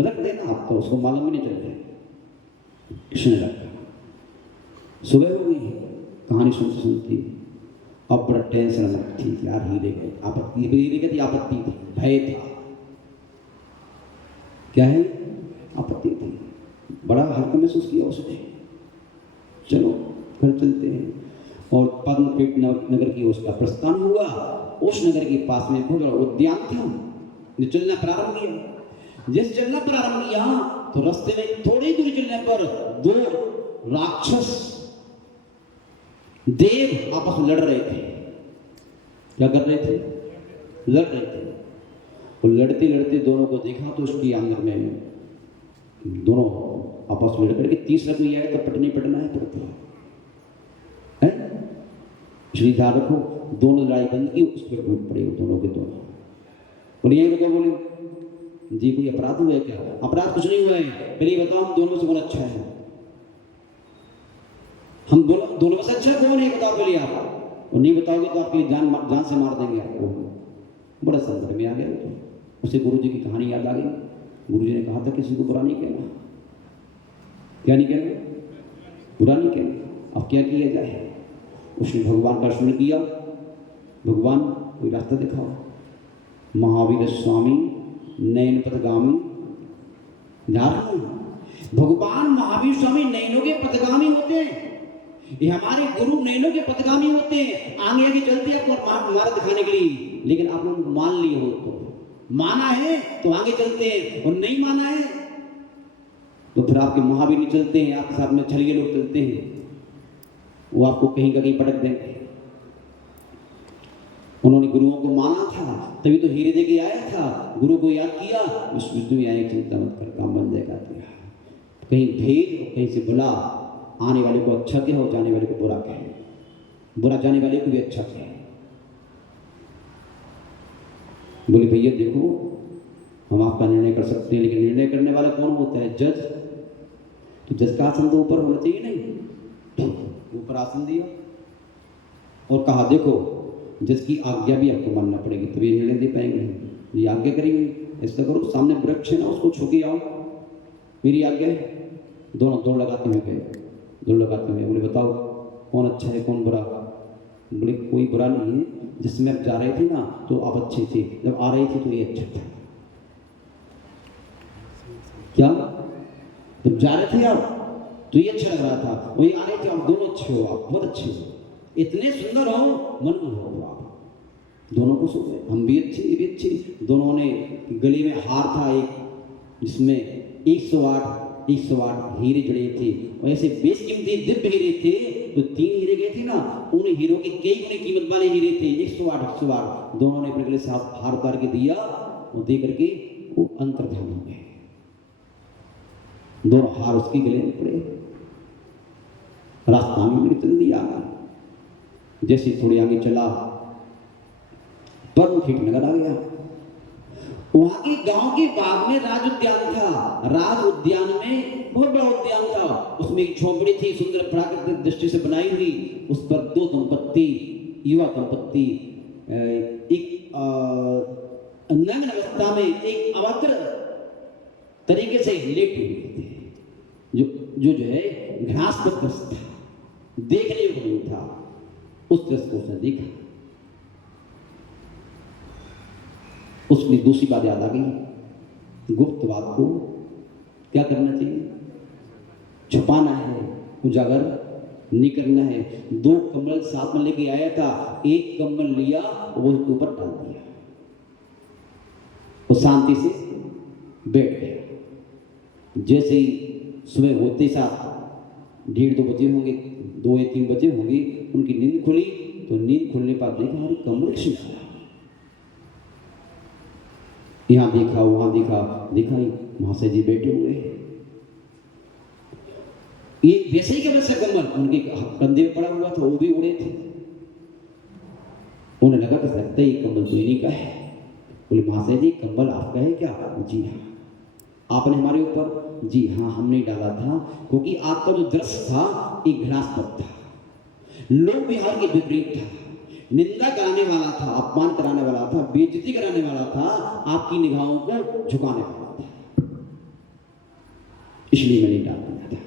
रख देना। आप तो उसको मालूम भी नहीं चल रहा किसने रखा। सुबह हो गई, कहानी सुनती सुनती अब बड़ा टेंशन में थी यार, हीरे गए, आपत्ति, हीरे गए थी, आपत्ति थी, भय था, क्या है, आपत्ति थी, बड़ा हल्का महसूस किया उसने। चलो घर चलते हैं। और पद्मपीठ नगर की उसका प्रस्थान हुआ। उस नगर के पास में बहुत बड़ा उद्यान था, जो चलना प्रारंभ किया। जैसे चलना प्रारंभ किया तो रास्ते में थोड़ी दूर चलने पर दो राक्षस देव आपस में लड़ रहे थे। क्या कर रहे थे? लड़ रहे थे। और लड़ते लड़ते दोनों को देखा तो उसकी आंगन में दोनों आपस में लड़ करके तीसरा कोई आया तो पटनी पटना है पड़ता है। इसलिए ध्यान रखो, दोनों लड़ाई बंद की, उस पर टूट पड़े दोनों के दोनों। बोलिए तो क्या बोले जी, कोई अपराध हुआ है क्या? अपराध कुछ नहीं हुआ है, पहले बताओ हम दोनों से कौन अच्छा है? हम दोनों में से अच्छा कौन है बताओ पहले आप। और नहीं बताओगे तो आपके जान से मार देंगे आपको। बड़ा संकट में आ गया तो उसे गुरु जी की कहानी याद आ गई। गुरु जी ने कहा था किसी को बुरा नहीं कहना। क्या नहीं कहना? बुरा नहीं कहना। अब क्या किया जाए? उसने भगवान का स्मरण किया, भगवान कोई रास्ता दिखाओ। महावीर स्वामी नयन पथगामी, भगवान महावीर स्वामी नयनों के पथगामी होते हैं। ये हमारे गुरु नयनों के पथगामी होते हैं। आगे आगे चलते हैं आपको मार्ग दिखाने के लिए, लेकिन आप लोग मान लिए हो तो माना है तो आगे चलते हैं, और नहीं माना है तो फिर आपके महावीर नहीं चलते हैं, आपके साथ में छलिए लोग चलते हैं, वो आपको कहीं का कहीं पटक देंगे। उन्होंने गुरुओं को माना था तभी तो हीरे दे के आया था। गुरु को याद किया, उस विष्णु में आए, चिंता मत कर, काम बन जाएगा तेरा। कहीं भेद, कहीं से बुला, आने वाले को अच्छा कहे, जाने वाले को बुरा कहे, बुरा जाने वाले को भी अच्छा कहे। बोले भैया देखो, हम आपका निर्णय कर सकते हैं, लेकिन निर्णय करने वाला कौन होता है? जज। तो जज का आसन तो ऊपर होना चाहिए नहीं? ऊपर आसन दिया और कहा देखो, जज की आज्ञा भी आपको मानना पड़ेगी, तभी निर्णय दे पाएंगे। ये आज्ञा करेंगे, ऐसा करो, सामने वृक्ष है ना, उसको छू के आओ, मेरी आज्ञा है। दोनों दौड़ लगाते हुए गए, दौड़ लगाते हुए। बोले बताओ कौन अच्छा है कौन बुरा? बोले कोई बुरा नहीं है, जिसमें आप जा रहे थे ना तो आप अच्छे थे, जब आ रहे थे तो ये अच्छा था। क्या? जब जा रहे थे आप तो ये अच्छा लग रहा था, वही आ रहे थे आप, दोनों अच्छे हो, आप बहुत अच्छे हो, इतने सुंदर हो, मन हो आप। दोनों को सो गए, हम भी अच्छे, ये भी अच्छे। दोनों ने गले में हार था एक, जिसमें 108 हीरे जड़े थे, और ऐसे बेशकीमती दिव्य हीरे थे। तो 3 हीरे गए थे ना, उन हीरों के कई गुने कीमत वाले हीरे थे। 108 दोनों ने अपने गले से हार उतार के दिया, वो दे करके वो अंतर्धान हो गए। दोनों हार उसके गले में पड़े, रास्ता में चल दिया। जैसे थोड़ी आगे चला, पद्मपीठ नगर आ गया। वहां के गांव के बाग में राज उद्यान था। राज उद्यान में बहुत बड़ा उद्यान था, उसमें एक झोपड़ी थी, सुंदर प्राकृतिक दृष्टि से बनाई हुई। उस पर 2 दंपत्ति, युवा दंपत्ति, एक नग्न अवस्था में, एक अवक्र तरीके से लेटे हुए थे, जो है घास पर ग्रस्त था, देखने योग्य नहीं था। उस दृश्य को उसने देखा, उसकी दूसरी बात याद आ गई। गुप्त बात को क्या करना चाहिए? छुपाना है, उजागर नहीं करना है। 2 कम्बल साथ में लेके आया था, एक कम्बल लिया, वो उसके ऊपर डाल दिया, वो शांति से बैठ गया। जैसे ही सुबह होते साथ 1:30-2 बजे होंगे, 2 या 3 बजे होंगे, उनकी नींद खुली। तो नींद खुलने पर देखा, अरे कम्बल किसने डाला? यहाँ देखा वहां देखा, देखा नहीं महाशय जी बैठे हुए, एक वैसे ही के वैसे कम्बल उनके कंधे पे पड़ा हुआ था, वो भी उड़े थे। उन्हें लगा कि लगता है ये कम्बल तो इन्हीं का है। बोले महाशय जी कंबल आपका है क्या? जी हाँ। आपने हमारे ऊपर? जी हाँ हमने डाला था, क्योंकि आपका जो दृश्य था एक घृणास्पद था, लोक विहार के विपरीत था, निंदा कराने वाला था, अपमान कराने वाला था, बेइज्जती कराने वाला था, आपकी निगाहों को झुकाने वाला था, इसलिए मैंने डाल दिया था।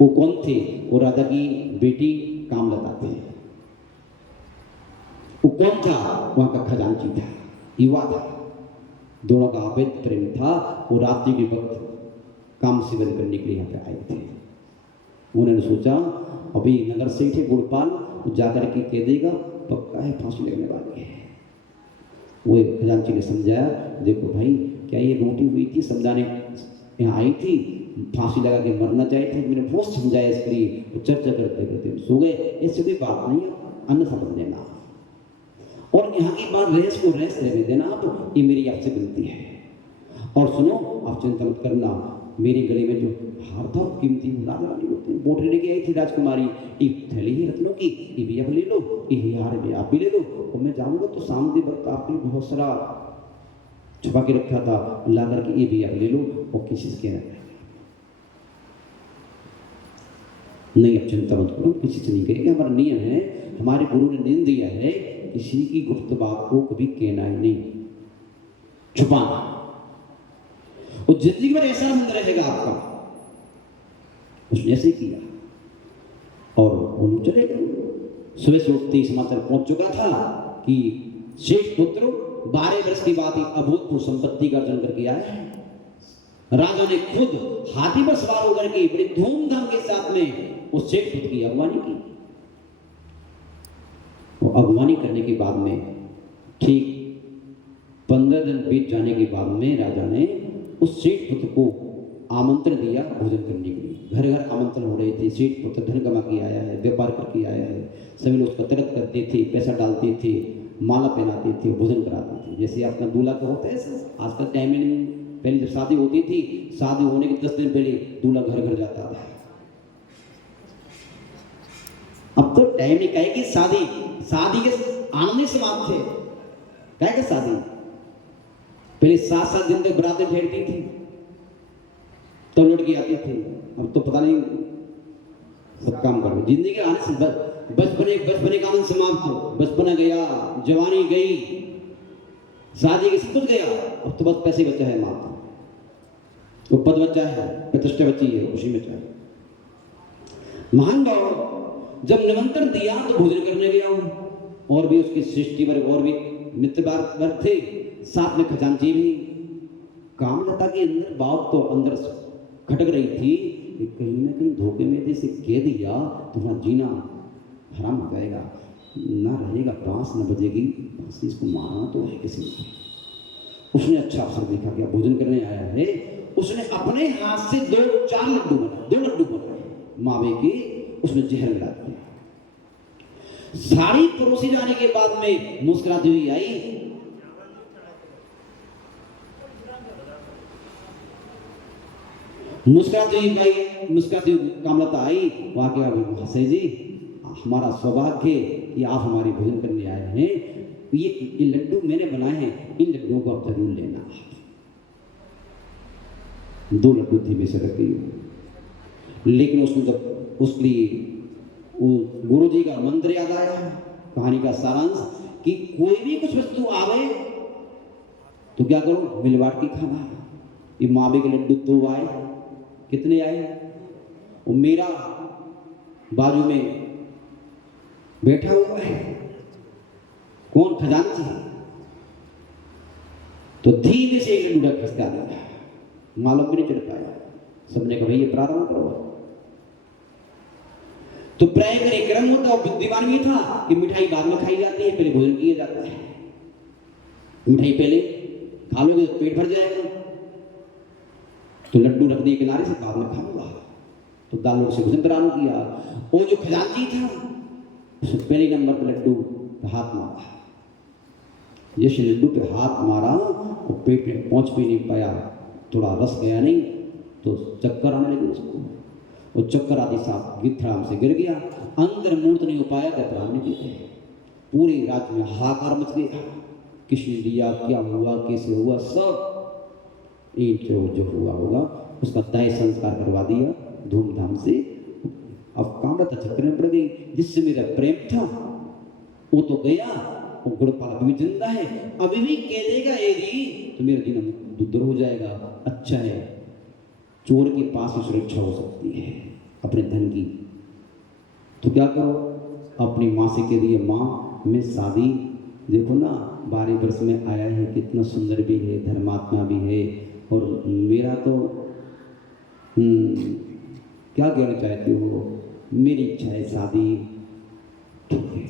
वो कौन थे? वो राधा की बेटी कामलता थे। वो कौन था? वहां का खजांची था, युवा था, दोनों का अवैध प्रेम था। वो रात्रि के वक्त काम सेवन करने के लिए यहाँ पे आए थे। उन्होंने सोचा अभी नगर सेठ है गुड़पाल, जाकर के कह देगा पक्का है फांसी लगने वाली है। वो खजांची ने समझाया, देखो भाई क्या ये रोटी हुई थी, समझाने यहाँ आई थी, फांसी लगा के मरना चाहती थी, मैंने बहुत समझाया इसके लिए, वो चर्चा करते करते सो गए। ऐसी कोई बात नहीं है, अन्न समझ लेना और यहाँ की बात रहस को रहस रहने देना, आप ये मेरी आपसे विनती है। और सुनो आप चिंता मत करना, मेरे गले में जो हार था कीमती रानी होती बोटरी लेके आई थी राजकुमारी, एक थैली है रत्नों की, ये भी आप ले लो, ये हार भी आप भी ले लो, और मैं जाऊंगा तो शाम के वक्त आपके लिए बहुत सारा छुपा के रखा था, ला करके ये भी आप ले लो और किसी से कहना नहीं, अब चिंता मत करो, किसी से नहीं कहेंगे। हमारा नियम है, हमारे गुरु ने नियम दिया है, किसी की गुप्त बात को कभी कहना ही नहीं, छुपाना। वो जिंदगी भर ऐसा बंद रहेगा आपका। उसने ऐसे किया और उन्होंने चले गए। सुबह से उठते ही समाचार पहुंच चुका था कि शेष पुत्र 12 वर्ष की बात अभूतपूर्व संपत्ति का अर्जन करके आए। राजा ने खुद हाथी पर सवार होकर के बड़े धूमधाम के साथ में उस शेष पुत्र की अगवानी की। वो अगवानी करने के बाद में ठीक 15 दिन बीत जाने के बाद में राजा ने उस सेठ पुत्र को आमंत्रण दिया भोजन करने के लिए। घर घर आमंत्रण हो रहे थे। सेठ पुत्र धन कमा के आया है, व्यापार करके आया है, सभी लोग उसका तरक करते थे, पैसा डालते थे, माला पहनाते थे, भोजन कराते थे। जैसे अपना दूल्हा का होता है आजकल टाइम में नहीं, पहले जब शादी होती थी, शादी होने के 10 दिन पहले दूल्हा घर घर जाता था। अब तो टाइम ही कहे कि शादी के आनंद समाप्त थे, कहे कि शादी पहले 7-7 दिन तक बरातें ठहरती थी तो लौट के आती थी। अब तो पता नहीं सब काम करो, जिंदगी के आने से बचपने का आनंद समाप्त हो, बचपना गया, जवानी गई, शादी के सब कुछ गया, अब तो बस पैसे बचा है, मात्र वो पद बचा है, प्रतिष्ठा बची है, खुशी में चाहे। महान भाव जब निमंत्रण दिया तो भोजन करने गया हूं, और भी उसकी सृष्टि वर्ग और भी मित्र वर्ग थे, साथ में खजांची भी। कामलता के अंदर बात तो अंदर खटक रही थी कि कहीं ना कहीं धोखे में जैसे कह दिया तुम्हारा जीना हराम हो जाएगा, ना रहेगा बांस न बजेगी बांस, इसको मारना तो है किसी ने। उसने अच्छा अवसर देखा कि भोजन करने आया है, उसने अपने हाथ से 2-4 लड्डू बनाए मावे के, उसने जहर मिला दिया। साड़ी परोसी जाने के बाद में मुस्कुराती हुई आई, मुस्कुराती हुई कामलता आई, वहां के महाशय जी हमारा सौभाग्य है कि आप हमारी भोजन करने आए हैं, ये लड्डू मैंने बनाए हैं, इन लड्डुओं को आप जरूर लेना। 2 लड्डू थे बेशक रखी, लेकिन उसने जब उसके लिए गुरु जी का मंत्र याद आया, कहानी का सारांश कि कोई भी कुछ वस्तु आवे तो क्या करो, मिल बांट के खाना। ये मावे के लड्डू 2 आए, कितने आए? वो मेरा बाजू में बैठा हुआ है, कौन? खजांची। तो धीरे से एक लड्डू खिसका दिया, मालूम भी नहीं चल पाया। सबने कहा भैया प्रारंभ करो। तो प्राय कर एक क्रम होता और बुद्धिमान भी था कि मिठाई बाद में खाई जाती है, पहले भोजन किया जाता है। मिठाई पहले खा लोगे तो पेट भर जाएगा, तो लड्डू रख दिए किनारे से, बाद में खाऊंगा। तो दालों से भोजन प्रारंभ किया। वो जो खजांची था उसने पहले नंबर पर लड्डू हाथ मारा, जैसे लड्डू पे हाथ मारा और पेट में पहुंच भी नहीं पाया, थोड़ा रस गया नहीं तो चक्कर आने लगे उसको। वो चक्कर आदि साथ गिद्धराम से गिर गया, अंदर मूर्त नहीं हो पाया, प्राण निकल गए। पूरे राज्य में हाहाकार मच गया, किसने दिया, क्या हुआ, कैसे हुआ, सब एक जो हुआ होगा उसका तय संस्कार करवा दिया धूमधाम से। अब कामता चक्कर में पड़ गई, जिससे मेरा प्रेम था वो तो गया, वो गुड़पाल अभी भी जिंदा है, अभी भी कह देगा यदि तो मेरा जीवन दूर हो जाएगा। अच्छा है, चोर के पास ही सुरक्षा हो सकती है अपने धन की, तो क्या करो, अपनी माँ से कह दिए, माँ मैं शादी देखो ना 12 वर्ष में आया है, कितना सुंदर भी है, धर्मात्मा भी है, और मेरा तो क्या कहना चाहती हो, मेरी इच्छा है शादी। ठीक है,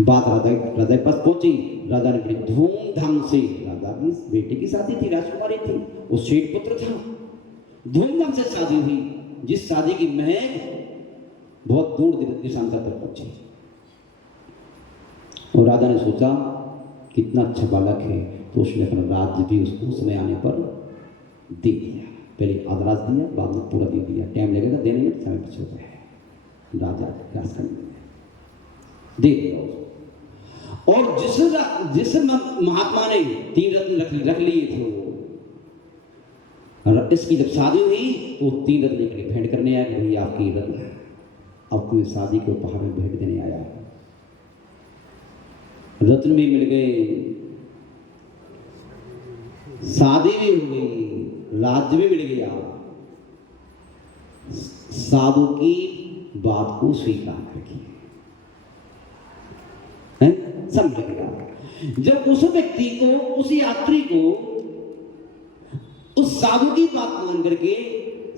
बात राजा के पास पहुंची। राजा ने बड़ी धूमधाम से, राजा की बेटे की शादी थी, राजकुमारी थी, वो शेठ पुत्र था, धूमधाम से शादी हुई, जिस शादी की महक बहुत दूर देशांतर तक पहुंची। और राजा ने सोचा कितना अच्छा बालक है, तो उसने अपना राज्य भी उसको समय आने पर दे दिया। पहले आधा राज दिया, बाद में पूरा दे दिया, टाइम लगेगा देने में, समय पीछे हो गया, राजा राज करने में दे दिया उसको। और जिस महात्मा ने 3 रत्न रख लिए थे, वो इसकी जब शादी हुई तो 3 रत्न के लिए भेंट करने आया कि भैया आपकी रत्न आपको इस शादी के उपहार में भेंट देने आया। रत्न भी मिल गए, शादी भी हो गई, राज्य भी मिल गया, साधु की बात को स्वीकार करके सब मिल गया। जब उस व्यक्ति को, उस यात्री को उस साधु की बात मान करके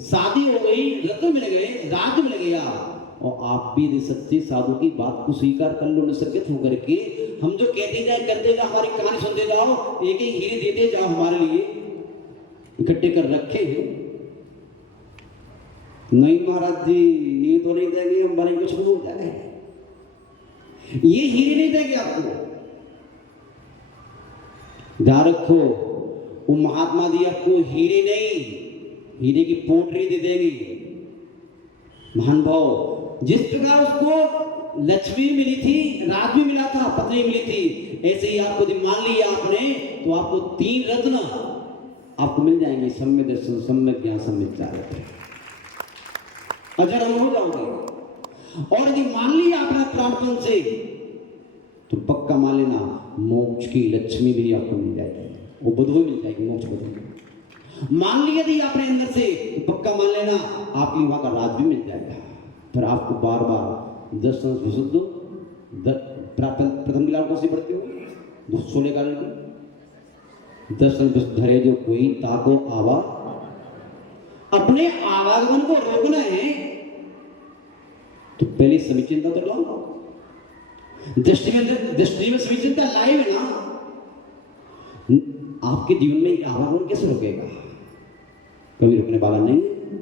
शादी हो गई, रत्न मिल गए, राज्य मिल गया, और आप भी सच्चे साधु की बात को स्वीकार कर लो, निसर्गित होकर के हम जो कहते जाए करते जाओ, हमारी कहानी सुनते जाओ, एक एक हीरे देते जाओ, हमारे लिए इकट्ठे कर रखे हैं। नहीं महाराज जी, ये तो नहीं देंगे, हमारे कुछ हो जाए, ये हीरे नहीं देंगे आपको, ध्यान रखो, वो महात्मा जी आपको हीरे नहीं, हीरे की पोटली दे देंगे। महान भाव, जिस प्रकार उसको लक्ष्मी मिली थी, राज भी मिला था, पत्नी मिली थी, ऐसे ही आपको मान लिया आपने, तो आपको 3 रत्न आपको मिल जाएंगे, सम्यक दर्शन, सम्यक ज्ञान, सम्यक चारित्र, अजर हम हो जाओगे। और यदि मान लिया आपने प्राणपण से, तो पक्का मान लेना मोक्ष की लक्ष्मी भी आपको मिल जाएगी, वो बधू मिल जाएगी, मोक्ष बधू। मान लिया यदि आपने अंदर से, तो पक्का मान लेना आपकी वहां का राज भी मिल जाएगा। फिर आपको बार बार दर्शन विशुद्ध प्रथम गिलान कौन सी पढ़ते हो, 16 काल की, दर्शन धरे जो कोई ताको आवा, अपने आवागमन को रोकना है तो पहले समीचिंता तो लाओ, दृष्टि में समीचिंता लाए बिना आपके जीवन में आवागमन कैसे रुकेगा, कभी रुकने वाला नहीं।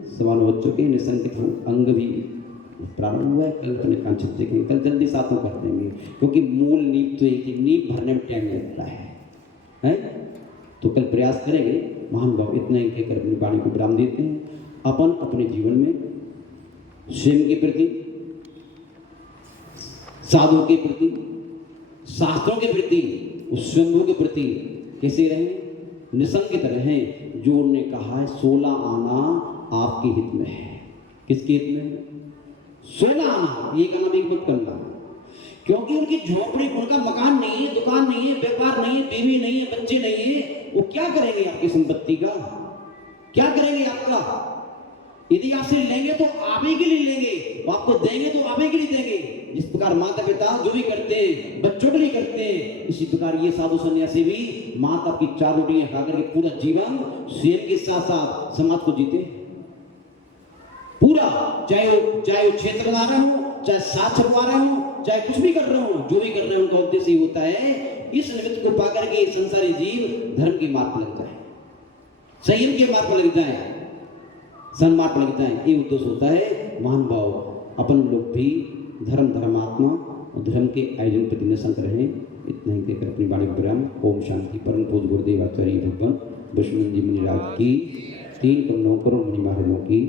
सवाल बच्चों के निसंकित अंग भी प्रारंभ हुआ है, कल अपने कांक्षित देखेंगे, कल जल्दी साथ में कर देंगे, क्योंकि मूल नींव तो एक नींव भरने में टाइम लगता है? तो कल प्रयास करेंगे। महान भाव इतना ही कहकर अपनी वाणी को विराम देते हैं। अपन अपने जीवन में स्वयं के प्रति, साधु के प्रति, शास्त्रों के प्रति, उस स्वयंभू के प्रति कैसे रहें, निसंकित रहें। जो उन्होंने कहा है 16 आना आपके हित में है। किसके हित में? 16 आना, एक आना भी मत करना, क्योंकि उनकी झोपड़ी, उनका मकान नहीं है, दुकान नहीं है, व्यापार नहीं है, बीवी नहीं है, बच्चे नहीं है, वो क्या करेंगे आपकी संपत्ति का, क्या करेंगे आपका? यदि आपसे लेंगे तो आप ही के लिए लेंगे, वो आपको देंगे तो आप ही के लिए देंगे। जिस प्रकार माता पिता जो भी करते हैं बच्चों के लिए करते हैं, इसी प्रकार ये साधु सन्यासी भी माता की 4 रोटियां खाकर के पूरा जीवन स्वयं के साथ साथ समाज को जीते पूरा, चाहे वो क्षेत्र बना रहे हो, चाहे साथ छपवा रहे हो, चाहे कुछ भी कर रहे हो, जो भी कर रहे हो, उनका उद्देश्य होता है इस निमित्त को पाकर के संसारी जीव धर्म के मार्ग पर लग जाए, संयम के मार्ग पर लग जाए, सन्मार्ग पर लग जाए, ये उद्देश्य होता है। महान भाव, अपन लोग भी धर्मात्मा और धर्म के आयोजन प्रति निशंक रहें। इतना ही कहकर अपनी वाणी विराम। ओम शांति। परम पूज्य गुरुदेव आचार्य भगवान विश्वनंद जी मुनिराज की, 3 करोड़ 9 करोड़ मुनि महाराजों की,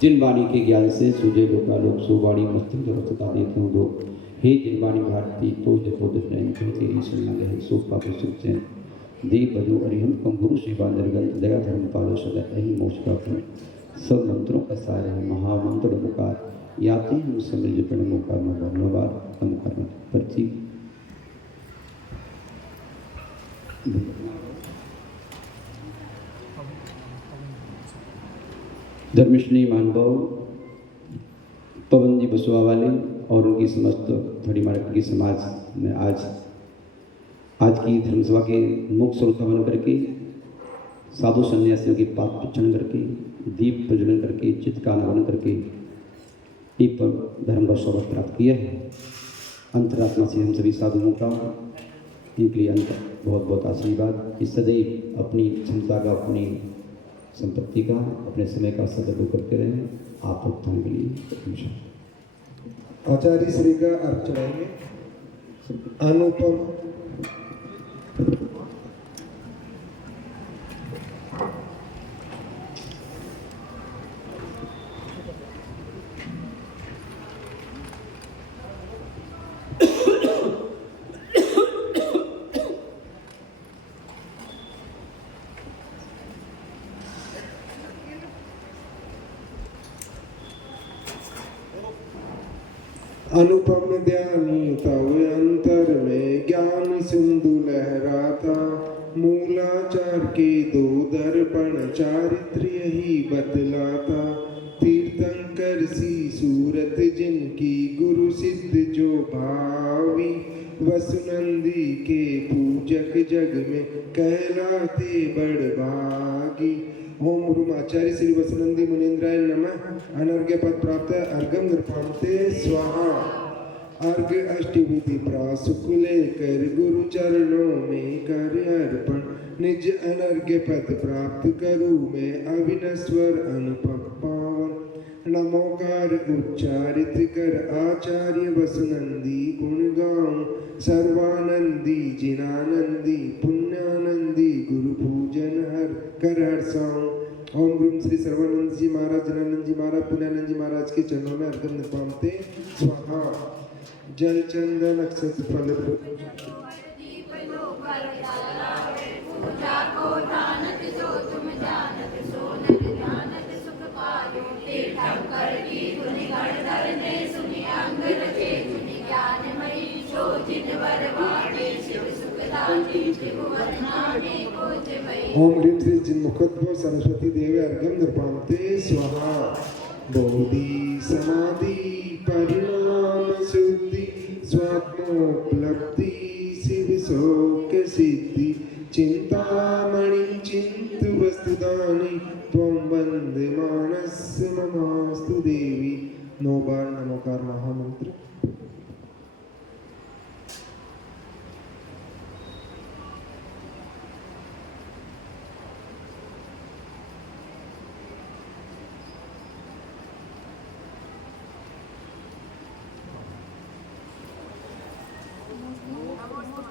जिन वाणी के ज्ञान से सूझे लोकालोक सुवाणी मस्तिष्क अवस्था देते हो लोग। हे जिनवाणी भारती तो जपो दुष्टैन तेरी शरण है सो पाप सुख चैन देव बजो अरिहंत कम गुरु सेवा निर्गंत दया धर्म पालो सदा अहि मोक्ष प्राप्त। सब मंत्रों का सार है महामंत्र मुकार याते हम समझ प्रण मुकार में धन्यवाद कम कर्म पर्ची। धर्मश्री मानभाव पवन जी बसुआ वाले और उनकी समस्त थोड़ी मार्केट की समाज में आज की धर्मसभा के मुख्य श्रोता बन करके साधु सन्यासियों के पाद पूजन करके दीप प्रज्वलन करके चित्तकान बन करके एक धर्म का सौरभ प्राप्त किया है। अंतरात्मा से हम सभी साधुओं का इनके लिए अंत बहुत बहुत आशीर्वाद। इस सदैव अपनी क्षमता का अपनी संपत्ति का अपने समय का सदुपयोग करते रहें। आप भक्तों के लिए आचार्य श्री का अर्थ चढ़ाएंगे। अनुपम अनुपम ध्यानी तव अंतर में ज्ञान सिंधु लहराता। मूलाचार के 2 दर्पण चारित्र यही बतलाता। तीर्थंकर सी सूरत जिनकी गुरु सिद्ध जो भावी। वसुनंदी के पूजक जग में कहलाते बड़भागी। ओम गुरु आचार्य श्री वसुनंदी मुनीन्द्राय नमः। अनर्घ्य पद प्राप्त अर्घम निर्पामते स्वाहा। अर्घ अष्टविधि प्रासुक लेकर गुरु चरणों में कर अर्पण। निज अनर्घ्य पद प्राप्त करूं मैं अविनश्वर अनुपम पावन। नमोकार उच्चारित कर आचार्य वसुनंदी गुण गाऊं। सर्वानंदी जिनानंदी पुण्यानंदी गुरु पूजन हर कर हर्षाऊं। ओम गुरु श्री सर्वानंद जी महाराज जिनानंद जी महाराज पुण्यानंद जी महाराज के चरणों में अर्घ्य निर्पामते स्वाहा। जल चंदन अक्षत फल ओम ह्रीं श्री जिन्मुखोद्भव सरस्वती देवी अर्घ्यम निर्पामते स्वाहा। बोधि समाधि परिणाम शुद्धि स्वात्मोपलब्धि शिव शोक सिद्धि। चिंतामणि चिंत वस्तुदानी त्वं वंदे मानस ममास्तु देवी। 9 बार नमोकार महामंत्र।